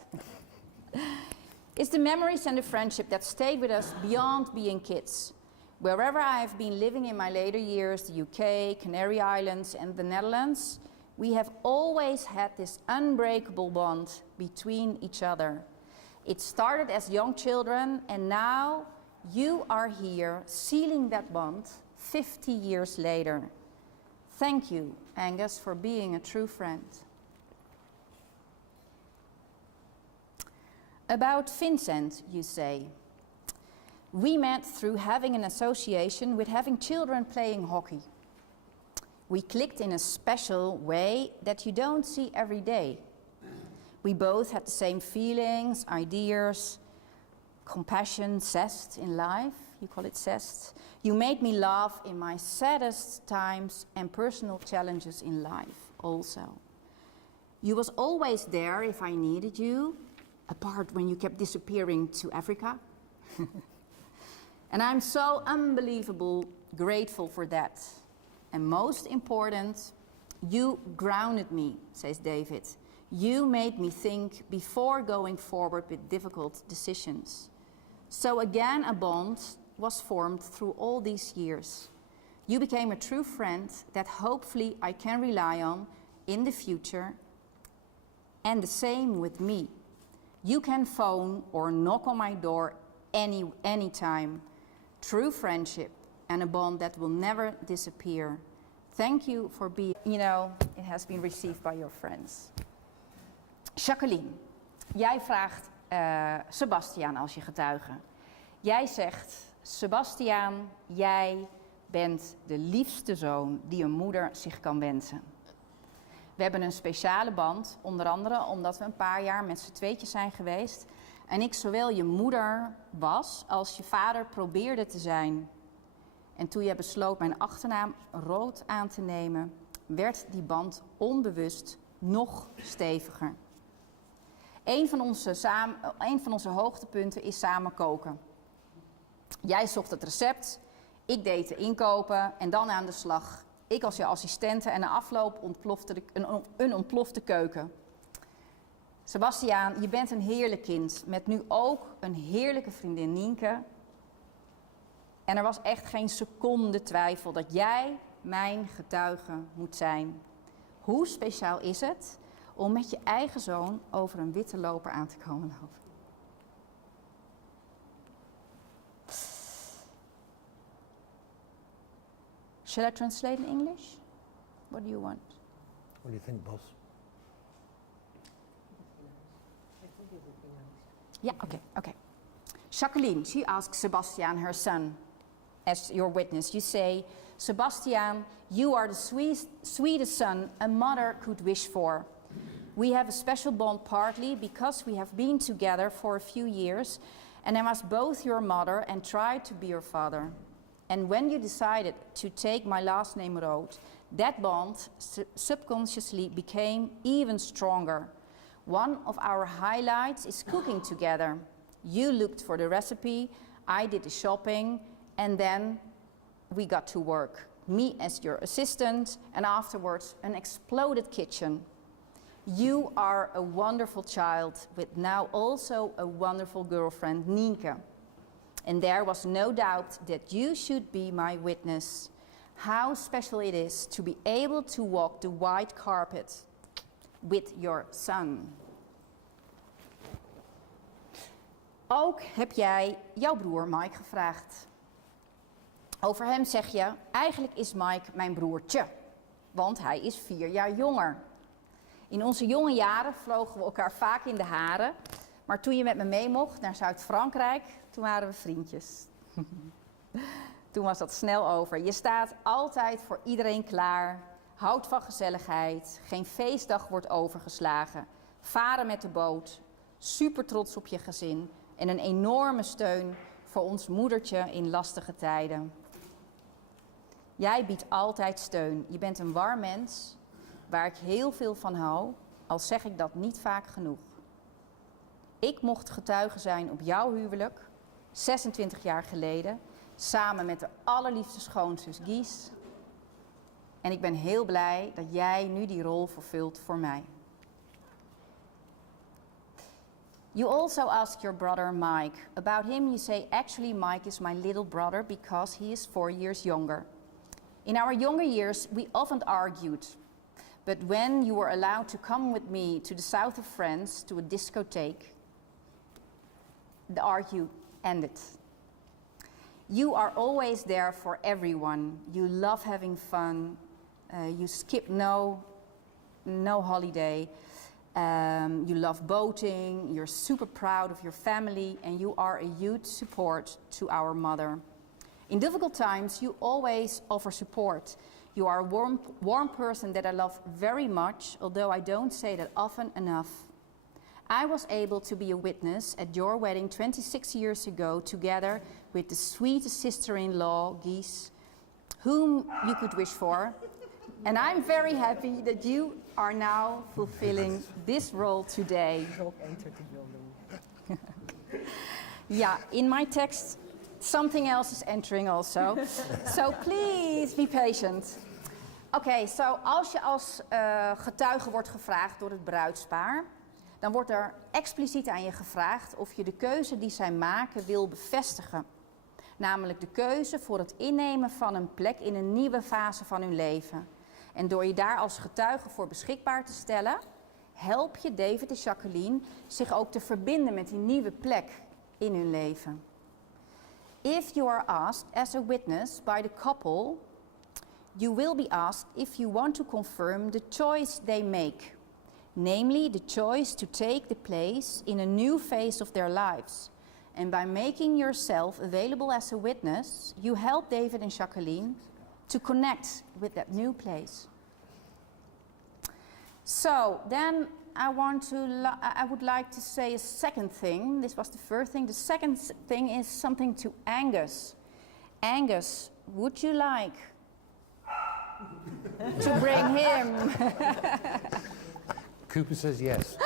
It's the memories and the friendship that stayed with us beyond being kids. Wherever I have been living in my later years, the UK, Canary Islands and the Netherlands, we have always had this unbreakable bond between each other. It started as young children and now you are here sealing that bond 50 years later. Thank you, Angus, for being a true friend. About Vincent, you say. We met through having an association with having children playing hockey. We clicked in a special way that you don't see every day. We both had the same feelings, ideas, compassion, zest in life. You call it zest. You made me laugh in my saddest times and personal challenges in life also. You was always there if I needed you, apart when you kept disappearing to Africa. And I'm so unbelievable grateful for that. And most important, you grounded me, says David. You made me think before going forward with difficult decisions. So again, a bond was formed through all these years. You became a true friend that hopefully I can rely on in the future. And the same with me. You can phone or knock on my door anytime. True friendship and a bond that will never disappear. Thank you for being, it has been received by your friends. Jacqueline, jij vraagt Sebastiaan als je getuige. Jij zegt, Sebastiaan, jij bent de liefste zoon die een moeder zich kan wensen. We hebben een speciale band, onder andere omdat we een paar jaar met z'n tweetjes zijn geweest. En ik zowel je moeder was als je vader probeerde te zijn. En toen jij besloot mijn achternaam rood aan te nemen, werd die band onbewust nog steviger. Een van onze hoogtepunten is samen koken. Jij zocht het recept, ik deed de inkopen en dan aan de slag. Ik als je assistente en na afloop ontplofte keuken. Sebastiaan, je bent een heerlijk kind met nu ook een heerlijke vriendin Nienke. En er was echt geen seconde twijfel dat jij mijn getuige moet zijn. Hoe speciaal is het om met je eigen zoon over een witte loper aan te komen lopen? Shall I translate in English? What do you want? What do you think, boss? Yeah, okay. Jacqueline, she asks Sebastian, her son, as your witness. You say, Sebastian, you are the sweetest son a mother could wish for. We have a special bond partly because we have been together for a few years, and I was both your mother and tried to be your father. And when you decided to take my last name Rood, that bond subconsciously became even stronger. One of our highlights is cooking together. You looked for the recipe, I did the shopping, and then we got to work. Me as your assistant, and afterwards an exploded kitchen. You are a wonderful child with now also a wonderful girlfriend, Nienke. And there was no doubt that you should be my witness. How special it is to be able to walk the white carpet with your son. Ook heb jij jouw broer Mike gevraagd. Over hem zeg je, eigenlijk is Mike mijn broertje, want hij is 4 jaar jonger. In onze jonge jaren vlogen we elkaar vaak in de haren, maar toen je met me mee mocht naar Zuid-Frankrijk, toen waren we vriendjes. Toen was dat snel over. Je staat altijd voor iedereen klaar, houdt van gezelligheid, geen feestdag wordt overgeslagen, varen met de boot, super trots op je gezin en een enorme steun voor ons moedertje in lastige tijden. Jij biedt altijd steun. Je bent een warm mens waar ik heel veel van hou, al zeg ik dat niet vaak genoeg. Ik mocht getuige zijn op jouw huwelijk, 26 jaar geleden, samen met de allerliefste schoonzus Gies. En ik ben heel blij dat jij nu die rol vervult voor mij. You also ask your brother Mike. About him you say, actually Mike is my little brother because he is 4 years younger. In our younger years we often argued. But when you were allowed to come with me to the south of France to a discotheque, the argue ended. You are always there for everyone. You love having fun. You skip no holiday. You love boating. You're super proud of your family, and you are a huge support to our mother. In difficult times, you always offer support. You are a warm person that I love very much, although I don't say that often enough. I was able to be a witness at your wedding 26 years ago, together with the sweetest sister-in-law, Gies, whom you could wish for. And I'm very happy that you are now fulfilling this role today. Yeah, in my text, something else is entering also. So please be patient. Oké, so als je als getuige wordt gevraagd door het bruidspaar, dan wordt er expliciet aan je gevraagd of je de keuze die zij maken wil bevestigen. Namelijk de keuze voor het innemen van een plek in een nieuwe fase van hun leven. En door je daar als getuige voor beschikbaar te stellen, help je David en Jacqueline zich ook te verbinden met die nieuwe plek in hun leven. If you are asked as a witness by the couple, you will be asked if you want to confirm the choice they make. Namely, the choice to take the place in a new phase of their lives. And by making yourself available as a witness, you help David and Jacqueline to connect with that new place. So then I would like to say a second thing. This was the first thing. The second thing is something to Angus. Angus, would you like to bring him? Cooper says yes.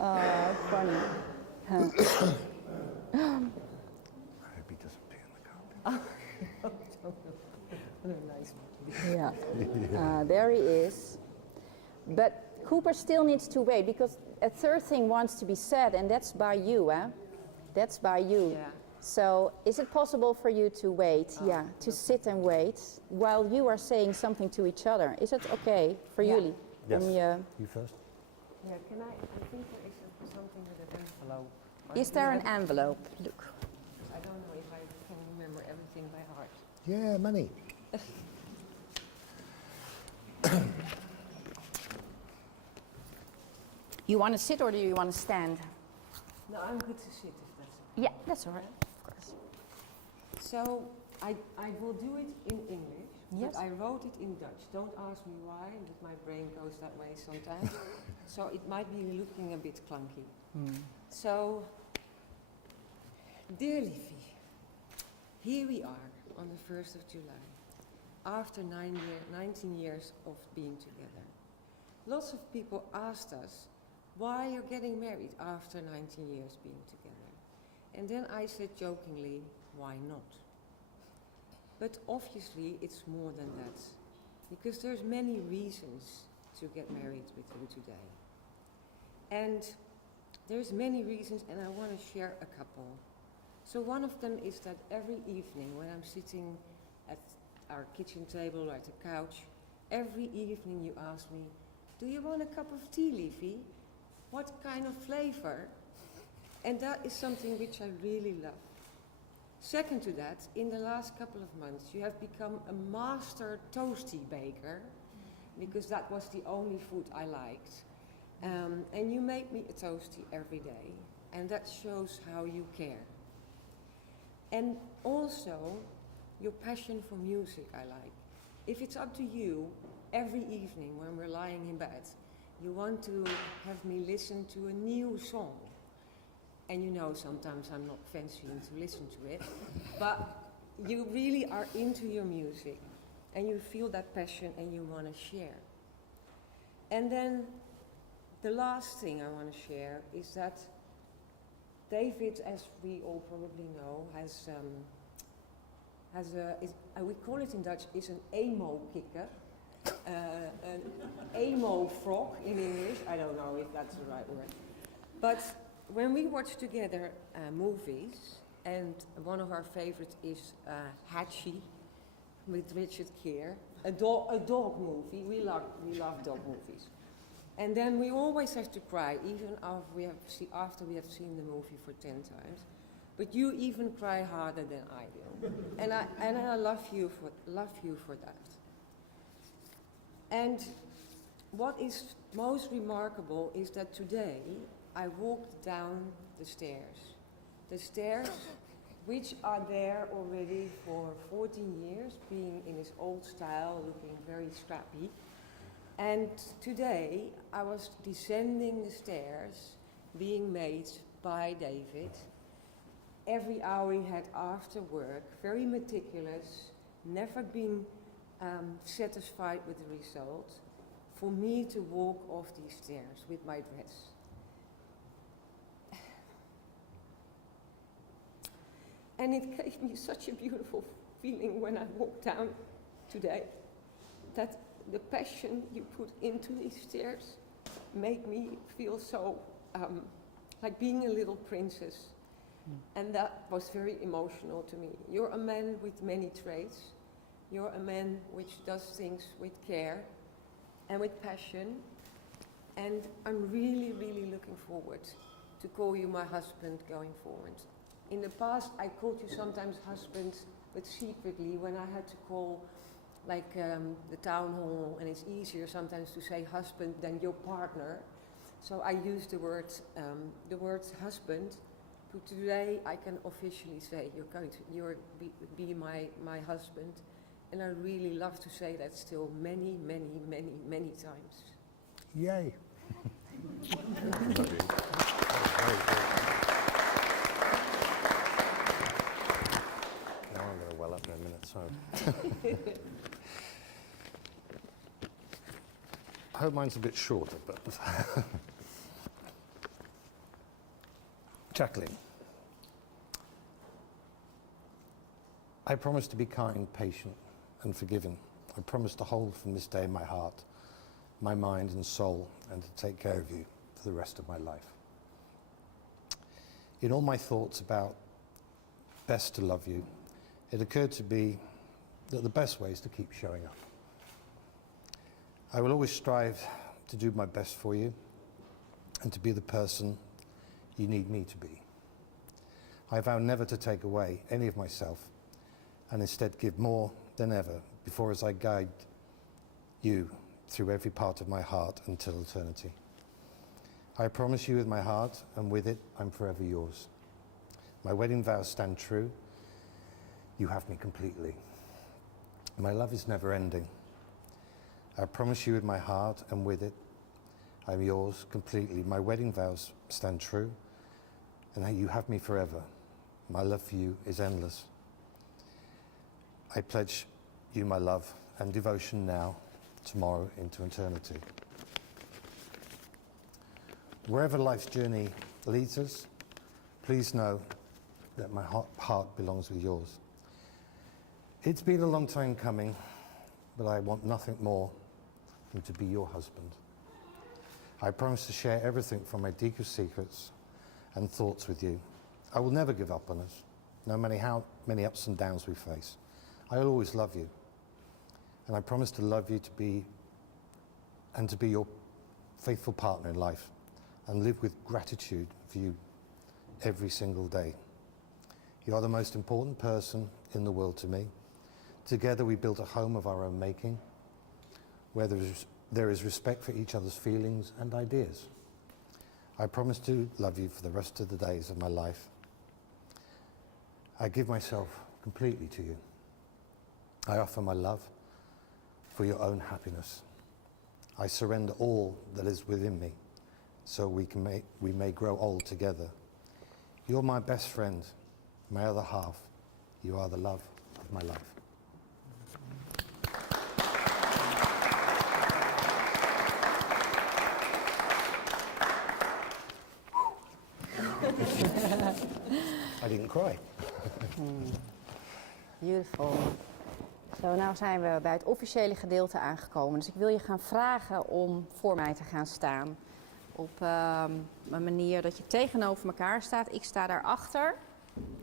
Oh, funny. I hope he doesn't pee on the carpet. Yeah. There he is. But Cooper still needs to wait because a third thing wants to be said, and that's by you, eh? That's by you. Yeah. So is it possible for you to wait? To sit and wait while you are saying something to each other. Is it okay for you? Yes. You first. Yeah, can I think there is something with an envelope. Is there an envelope? Look. I don't know if I can remember everything by heart. Yeah, money. You want to sit or do you want to stand? No, I'm good to sit if that's okay. Yeah, that's all right. Of course. So I will do it in English, Yes. but I wrote it in Dutch. Don't ask me why, but my brain goes that way sometimes. So it might be looking a bit clunky. So, dear Liffy, here we are on the 1st of July, after 19 years of being together. Lots of people asked us why you're getting married after 19 years being together. And then I said jokingly, why not? But obviously it's more than that, because there's many reasons to get married with you today. And there's many reasons, and I want to share a couple. So one of them is that every evening when I'm sitting at our kitchen table or at the couch, every evening you ask me, do you want a cup of tea, Leafy? What kind of flavor? And that is something which I really love. Second to that, in the last couple of months, you have become a master toasty baker, because that was the only food I liked. And you make me a toasty every day, and that shows how you care. And also, your passion for music I like. If it's up to you, every evening when we're lying in bed, you want to have me listen to a new song. And you know sometimes I'm not fancying to listen to it, but you really are into your music, and you feel that passion and you want to share. And then the last thing I want to share is that David, as we all probably know, we call it in Dutch, is an emo kicker, an emo frog in English. I don't know if that's the right word. But when we watch together movies, and one of our favorites is Hatchie with Richard Gere, a dog movie. We love dog movies. And then we always have to cry, even after we have seen the movie for 10 times. But you even cry harder than I do, and I love you for that. And what is most remarkable is that today I walked down the stairs which are there already for 14 years, being in his old style, looking very scrappy. And today I was descending the stairs, being made by David. Every hour he had after work, very meticulous, never been satisfied with the result, for me to walk off these stairs with my dress. And it gave me such a beautiful feeling when I walked down today, that the passion you put into these stairs made me feel so like being a little princess. And that was very emotional to me. You're a man with many traits. You're a man which does things with care and with passion. And I'm really, really looking forward to call you my husband going forward. In the past, I called you sometimes husband, but secretly when I had to call like the town hall, and it's easier sometimes to say husband than your partner. So I used the word husband. But today I can officially say you're be my husband, and I really love to say that still many, many, many, many times. Yay. Now I'm going to well up in a minute, so. I hope mine's a bit shorter, but. Jacqueline, I promise to be kind, patient, and forgiving. I promise to hold from this day my heart, my mind and soul, and to take care of you for the rest of my life. In all my thoughts about best to love you, it occurred to me that the best way is to keep showing up. I will always strive to do my best for you and to be the person you need me to be. I vow never to take away any of myself and instead give more than ever before as I guide you through every part of my heart until eternity. I promise you with my heart, and with it I'm forever yours. My wedding vows stand true. You have me completely. My love is never ending. I promise you with my heart, and with it I'm yours completely. My wedding vows stand true, and that you have me forever. My love for you is endless. I pledge you my love and devotion now, tomorrow, into eternity. Wherever life's journey leads us, please know that my heart belongs with yours. It's been a long time coming, but I want nothing more than to be your husband. I promise to share everything from my deepest secrets and thoughts with you. I will never give up on us, no matter how many ups and downs we face. I'll always love you. And I promise to love you to be your faithful partner in life and live with gratitude for you every single day. You are the most important person in the world to me. Together we built a home of our own making, where there is respect for each other's feelings and ideas. I promise to love you for the rest of the days of my life. I give myself completely to you. I offer my love for your own happiness. I surrender all that is within me so we may grow old together. You're my best friend, my other half. You are the love of my life. I didn't cry. Beautiful. Zo, nou zijn we bij het officiële gedeelte aangekomen. Dus ik wil je gaan vragen om voor mij te gaan staan. Op een manier dat je tegenover elkaar staat. Ik sta daarachter.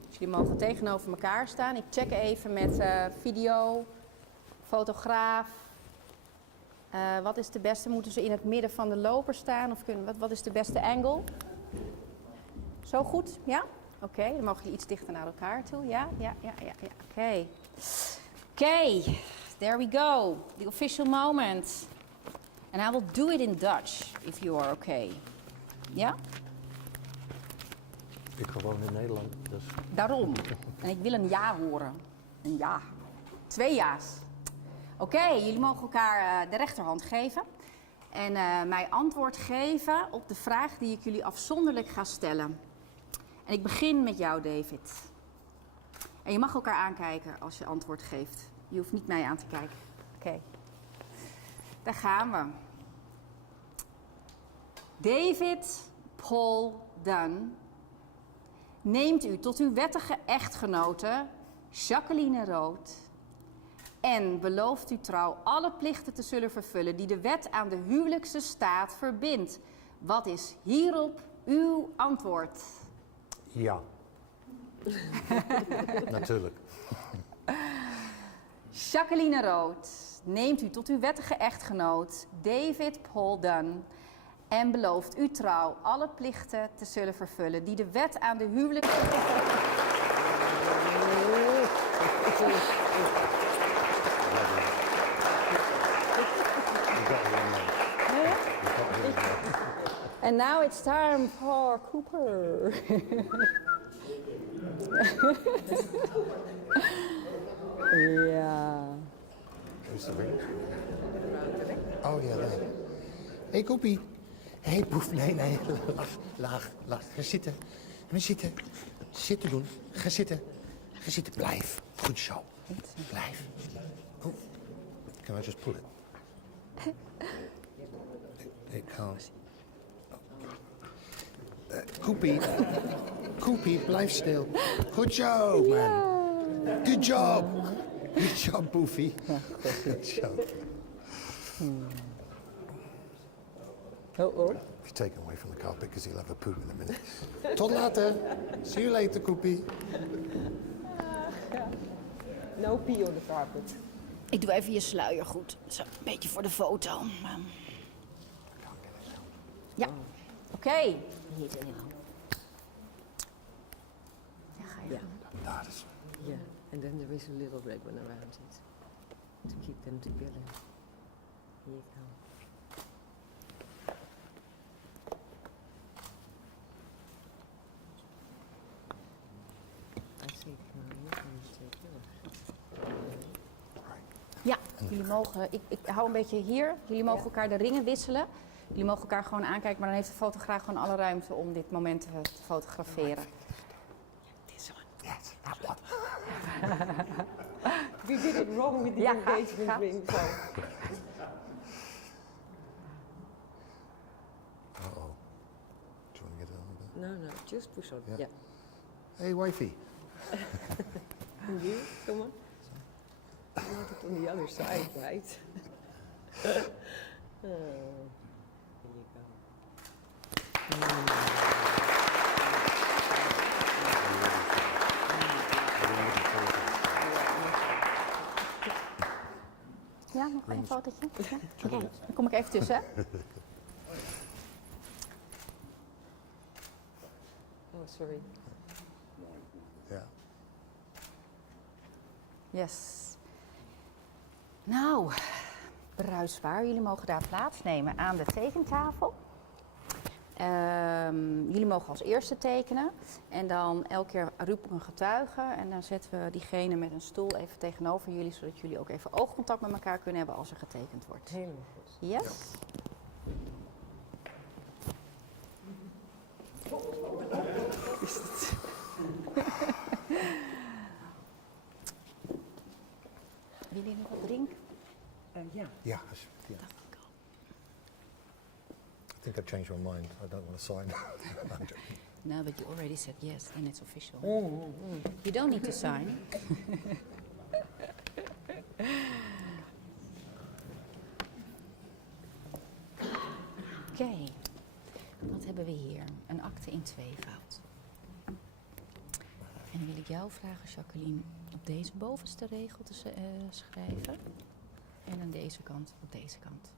Dus jullie mogen tegenover elkaar staan. Ik check even met video, fotograaf. Wat is de beste? Moeten ze in het midden van de loper staan? Of wat is de beste angle? Zo goed? Ja? Oké, dan mogen jullie iets dichter naar elkaar toe. Ja. Oké. Oké, there we go. The official moment. And I will do it in Dutch, if you are okay. Ja? Ik gewoon in Nederland, dus... Daarom. En ik wil een ja horen. Een ja. 2 ja's. Oké, jullie mogen elkaar de rechterhand geven. En mij antwoord geven op de vraag die ik jullie afzonderlijk ga stellen. En ik begin met jou, David. En je mag elkaar aankijken als je antwoord geeft. Je hoeft niet mij aan te kijken. Oké. Daar gaan we. David Paul Dunn neemt u tot uw wettige echtgenote Jacqueline Rood en belooft u trouw alle plichten te zullen vervullen die de wet aan de huwelijkse staat verbindt. Wat is hierop uw antwoord? Ja. Natuurlijk. Jacqueline Rood neemt u tot uw wettige echtgenoot David Paul Dunn en belooft u trouw alle plichten te zullen vervullen die de wet aan de huwelijkse... And now it's time for Cooper. Ja. Oh ja, nee. Hé, Koepie. Hé, poef. Nee. Laag. Ga zitten. Zitten doen. Ga zitten. Blijf. Goed zo. Blijf. Oh. Can I just pull it? It can't. Koepie, blijf stil. Goed zo, man. Good job. Good job, Poefie. Good job. Oh. If you take him away from the carpet, because he'll have a poop in a minute. Tot later. See you later, Koepie. No pee on the carpet. Ik doe even je sluier goed. Zo, een beetje voor de foto. Ja, oké. Ja, ga je. Daar is. Ja. And then there is a little ribbon around it to keep them together. Here you go. I think you can take yours. Ja, jullie mogen, ik hou een beetje hier. Jullie mogen elkaar de ringen wisselen. Jullie mogen elkaar gewoon aankijken, maar dan heeft de fotograaf gewoon alle ruimte om dit moment te fotograferen. Yes, that one. We did it wrong with the engagement ring. So. Uh-oh. Do you want to get it on a bit? No, just push on. Yeah. Yeah. Hey, wifey. And you, come on. You want it on the other side, right? Here you go. Ja, nog een fotootje. Ja? Oké, dan kom ik even tussen. Oh, sorry. Yeah. Yes. Nou, bruisbaar. Jullie mogen daar plaatsnemen aan de tekentafel. Jullie mogen als eerste tekenen. En dan elke keer roep ik een getuige. En dan zetten we diegene met een stoel even tegenover jullie. Zodat jullie ook even oogcontact met elkaar kunnen hebben als er getekend wordt. Helemaal goed. Yes? Willen jullie nog wat drinken? Ja. Yeah. I think I've changed my mind. I don't want to sign. I'm joking. No, but you already said yes, then it's official. You don't need to sign. Oké, wat hebben we hier? Een akte in tweevoud. En dan wil ik jou vragen, Jacqueline, op deze bovenste regel te schrijven. En aan deze kant op deze kant.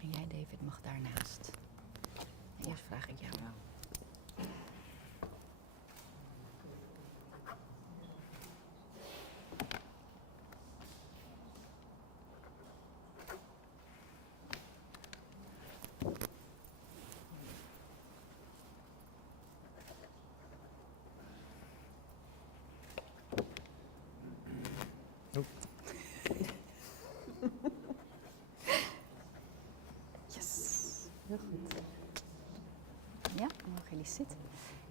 En jij, David, mag daarnaast. En eerst vraag ik jou. Yes. Heel goed. Ja, dan mogen jullie zitten.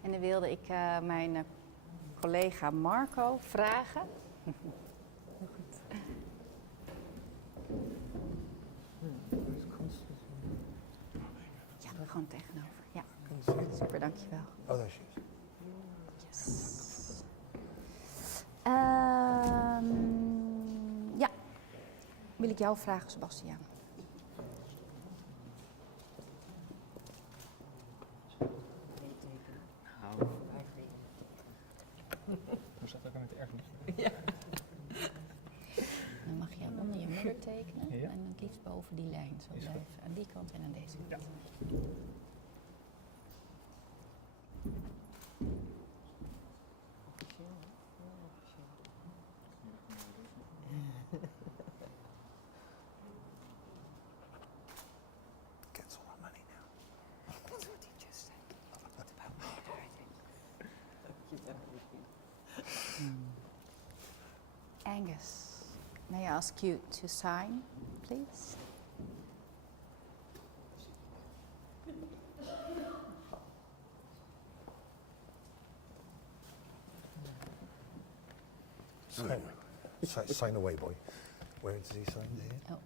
En dan wilde ik mijn collega Marco vragen. Heel goed. Ja, we gewoon tegenover. Ja, super, dankjewel. Oh, there she is. Yes. Ja, wil ik jou vragen, Sebastiaan. Hoe staat dat ook met de erfenis? Dan mag je onder je moeder tekenen Ja. en het liefst boven die lijn zo blijven. Aan die kant en aan deze kant. Gets all our money now. That's what he just said. It's about murder, I think. Angus, may I ask you to sign, please? Sign away, boy. Where does he sign here? Oh,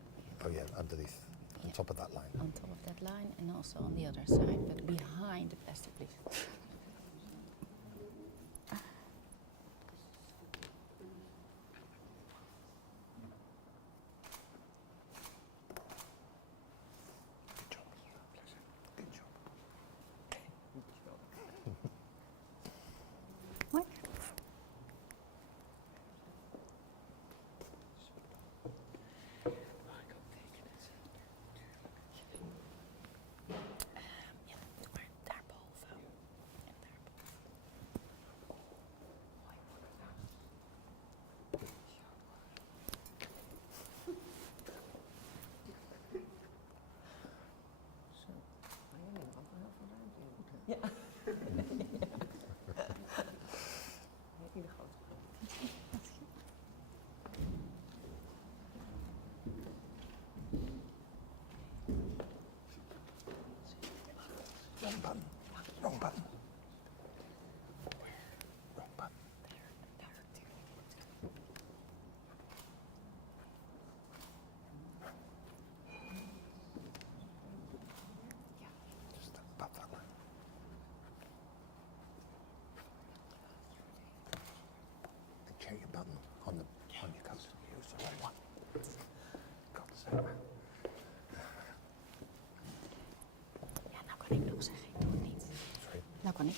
Oh yeah, underneath, on Yeah. top of that line. on top of that line and also on the other side, but behind the plastic, please. Good job. Good job. Mooi. Ja, doe maar daarboven.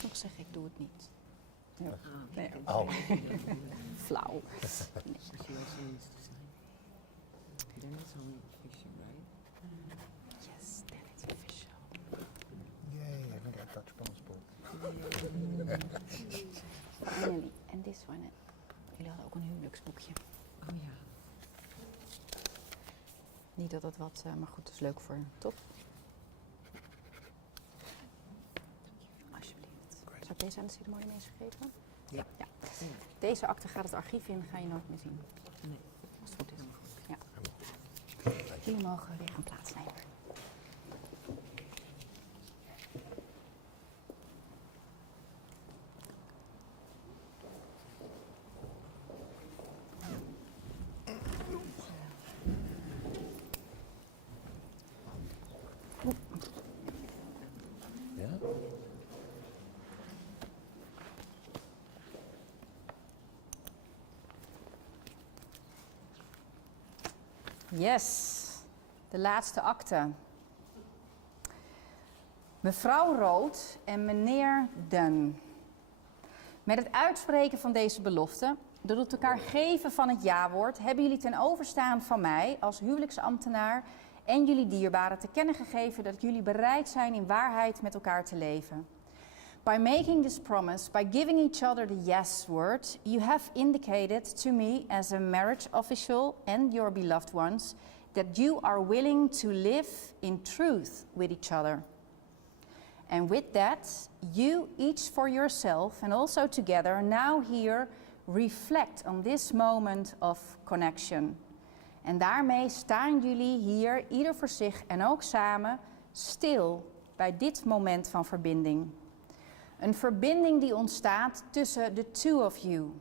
nog zeggen, ik doe het niet. Ja. Nee, Oh. flauw. She also needs to sign. Then it's only official, right? Yes, then it's official. Yay, I can get a Dutch passport. Finally. En this one. Jullie hadden ook een huwelijksboekje. Oh ja. Niet dat het wat, maar goed, dat is leuk voor top. Alsjeblieft. Zou ik deze aan de ceremonie meegegeven? Ja. Ja. Deze akte gaat het archief in, ga je nooit meer zien. Nee. Als het goed is. Ja. Jullie mogen weer gaan plaatsnemen. Ja? Yes, de laatste akte. Mevrouw Rood en meneer Dunn. Met het uitspreken van deze belofte, door het elkaar geven van het ja-woord, hebben jullie ten overstaan van mij als huwelijksambtenaar en jullie dierbaren te kennen gegeven dat jullie bereid zijn in waarheid met elkaar te leven. By making this promise, by giving each other the yes word, you have indicated to me as a marriage official and your beloved ones that you are willing to live in truth with each other. And with that, you each for yourself and also together now here reflect on this moment of connection. En daarmee staan jullie hier, ieder voor zich en ook samen, stil bij dit moment van verbinding. Een verbinding die ontstaat tussen the two of you.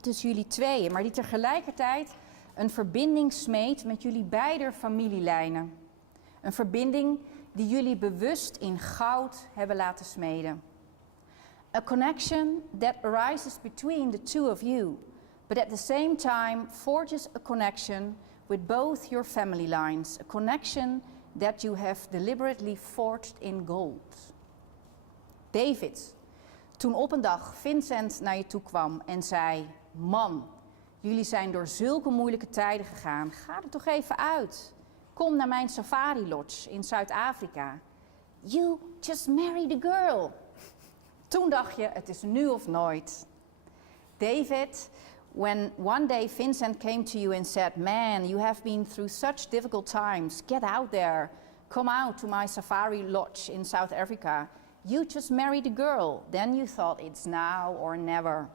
Tussen jullie tweeën, maar die tegelijkertijd een verbinding smeedt met jullie beider familielijnen. Een verbinding die jullie bewust in goud hebben laten smeden. A connection that arises between the two of you, but at the same time forges a connection with both your family lines. A connection that you have deliberately forged in gold. David, toen op een dag Vincent naar je toe kwam en zei: man, jullie zijn door zulke moeilijke tijden gegaan. Ga er toch even uit. Kom naar mijn safari lodge in Zuid-Afrika. You just marry the girl. Toen dacht je, het is nu of nooit. David, when one day Vincent came to you and said, man, you have been through such difficult times. Get out there. Come out to my safari lodge in South Africa. You just married a girl. Then you thought it's now or never.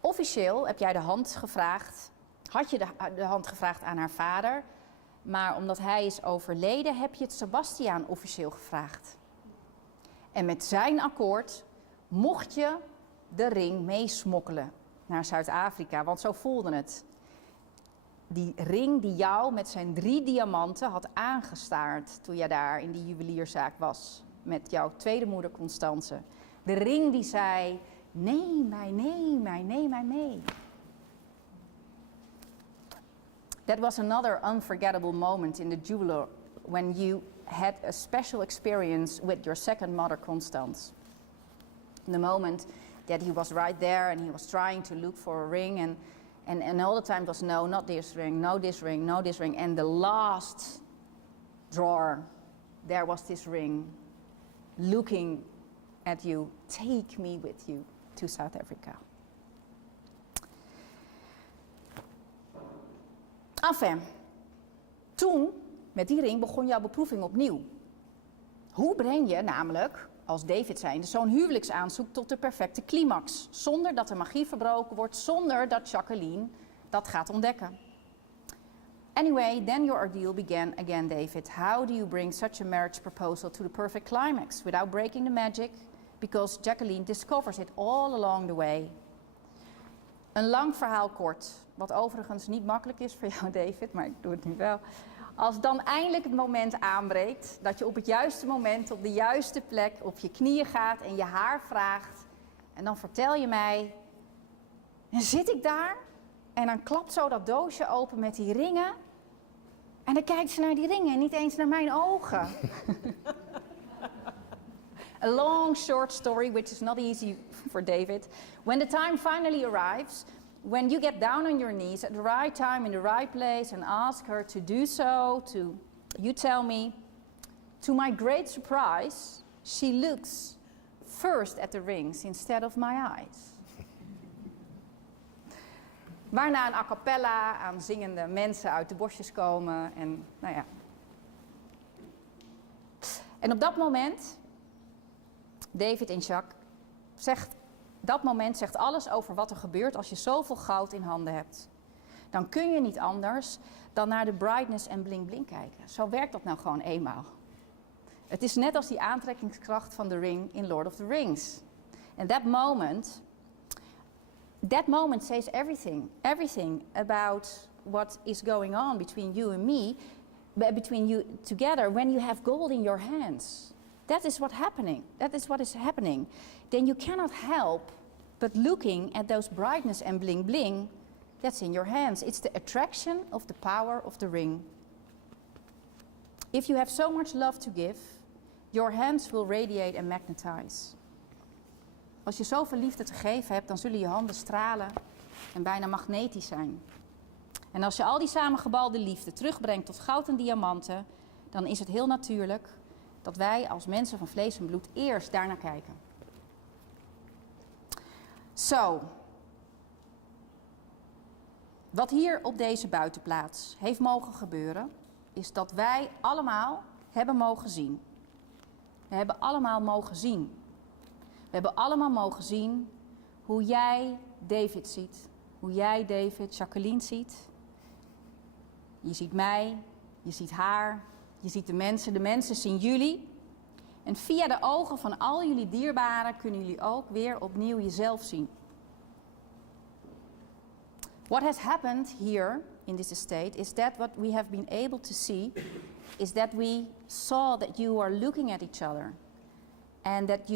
Officieel heb jij de hand gevraagd, had je de hand gevraagd aan haar vader. Maar omdat hij is overleden, heb je het Sebastiaan officieel gevraagd. En met zijn akkoord mocht je de ring meesmokkelen naar Zuid-Afrika, want zo voelde het. Die ring die jou met zijn 3 diamanten had aangestaard toen jij daar in die juwelierzaak was met jouw tweede moeder Constance. De ring die zei, neem mij, neem mij, neem mij mee. That was another unforgettable moment in the jeweler when you had a special experience with your second mother, Constance. The moment that he was right there and he was trying to look for a ring and all the time it was no, not this ring, no this ring, no this ring. And the last drawer, there was this ring looking at you, take me with you to South Africa. Enfin, toen, met die ring, begon jouw beproeving opnieuw. Hoe breng je namelijk, als David zijnde, zo'n huwelijksaanzoek tot de perfecte climax? Zonder dat de magie verbroken wordt, zonder dat Jacqueline dat gaat ontdekken. Anyway, then your ordeal began again, David. How do you bring such a marriage proposal to the perfect climax without breaking the magic? Because Jacqueline discovers it all along the way. Een lang verhaal kort, wat overigens niet makkelijk is voor jou, David, maar ik doe het nu wel. Als dan eindelijk het moment aanbreekt, dat je op het juiste moment, op de juiste plek, op je knieën gaat en je haar vraagt. En dan vertel je mij, en zit ik daar en dan klapt zo dat doosje open met die ringen. En dan kijkt ze naar die ringen en niet eens naar mijn ogen. A long, short story, which is not easy for David. When the time finally arrives, when you get down on your knees at the right time, in the right place, and ask her to do so, you tell me, to my great surprise, she looks first at the rings instead of my eyes. Waarna een a cappella aan zingende mensen uit de bosjes komen en nou ja. En op dat moment, David en Jacques, dat moment zegt alles over wat er gebeurt als je zoveel goud in handen hebt. Dan kun je niet anders dan naar de brightness en bling bling kijken. Zo werkt dat nou gewoon eenmaal. Het is net als die aantrekkingskracht van de ring in Lord of the Rings. And that moment says everything about what is going on between you and me, between you together when you have gold in your hands. That is what is happening. Then you cannot help but looking at those brightness and bling bling that's in your hands. It's the attraction of the power of the ring. If you have so much love to give, your hands will radiate and magnetize. Als je zoveel liefde te geven hebt, dan zullen je handen stralen en bijna magnetisch zijn. En als je al die samengebalde liefde terugbrengt tot goud en diamanten, dan is het heel natuurlijk dat wij als mensen van vlees en bloed eerst daarnaar kijken. Zo. Wat hier op deze buitenplaats heeft mogen gebeuren, is dat wij allemaal hebben mogen zien. We hebben allemaal mogen zien. We hebben allemaal mogen zien hoe jij David ziet. Hoe jij David, Jacqueline ziet. Je ziet mij, je ziet haar, je ziet de mensen zien jullie. En via de ogen van al jullie dierbaren kunnen jullie ook weer opnieuw jezelf zien. What has happened here in this estate is that what we have been able to see is that we saw that you are looking at each other. And that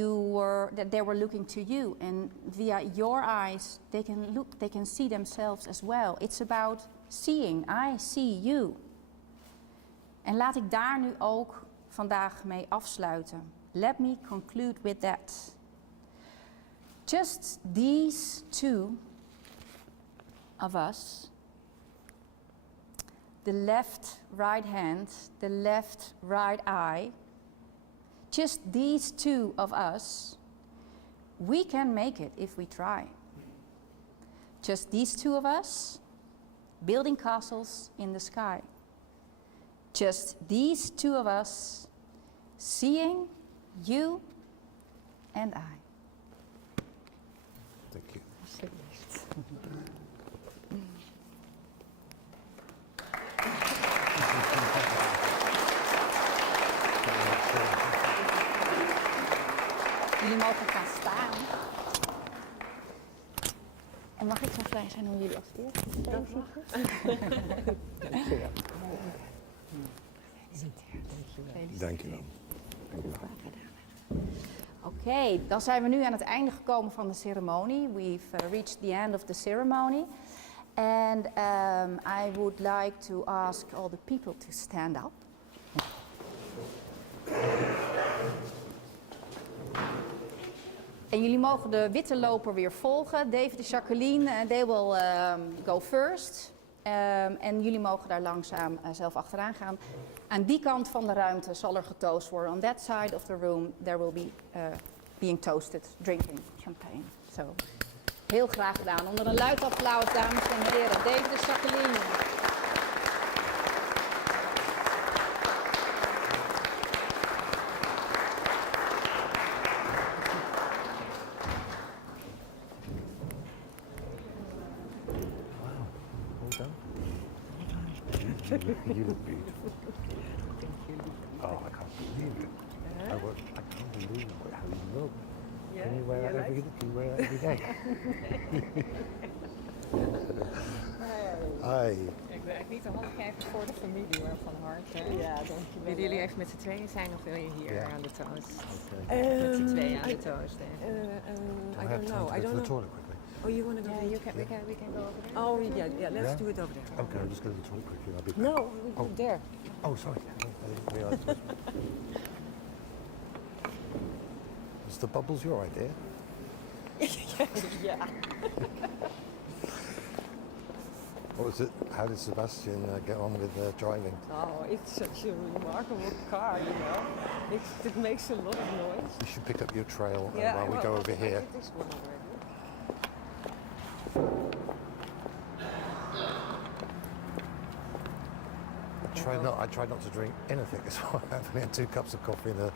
they were looking to you, and via your eyes they can see themselves as well. It's about seeing. I see you. En laat ik daar nu ook vandaag mee afsluiten. Let me conclude with that. Just these two of us, the left right hand, the left right eye, just these two of us, we can make it if we try. Just these two of us, building castles in the sky. Just these two of us, seeing you and I. Thank you. Jullie mogen gaan staan. En mag ik zo vrij zijn om jullie als eerste te Dank je wel. Oké, dan zijn we nu aan het einde gekomen van de ceremonie. We've reached the end of the ceremony. And I would like to ask all the people to stand up. En jullie mogen de witte loper weer volgen. David en Jacqueline, they will go first. En jullie mogen daar langzaam zelf achteraan gaan. Aan die kant van de ruimte zal er getoost worden. On that side of the room there will be being toasted, drinking champagne. So, heel graag gedaan. Onder een luid applaus, dames en heren. David en Jacqueline. You look beautiful. Oh, I can't believe it. I can't believe how you look. Yeah, Can you wear that every day? Can you wear that every day? Hi. Ik wil eigenlijk niet de hand geven voor de familie, maar van harte. Ja, dankjewel. Willen jullie even met z'n tweeën zijn of wil je hier Ja. aan de toast? Okay. Met z'n tweeën aan de toast. I don't know. I don't know. To the toilet quickly. Oh, you want to go? Yeah, we can go over there. Oh, yeah, let's do it over there. Okay, I'll just go to the toilet quickly. I'll be back. No, there. Oh, sorry. I didn't realise it was... Was the bubbles your idea? Yeah. What was it? How did Sebastian get on with driving? Oh, it's such a remarkable car, you know. It makes a lot of noise. You should pick up your trail Yeah, while we well, go over I here. did this one already. I tried not to drink anything as well. I only had 2 cups of coffee and a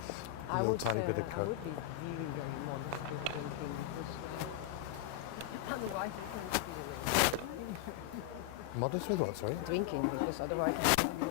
little tiny bit of I Coke. would be really very modest with drinking because otherwise it can be Modest with what, sorry? drinking because otherwise it can be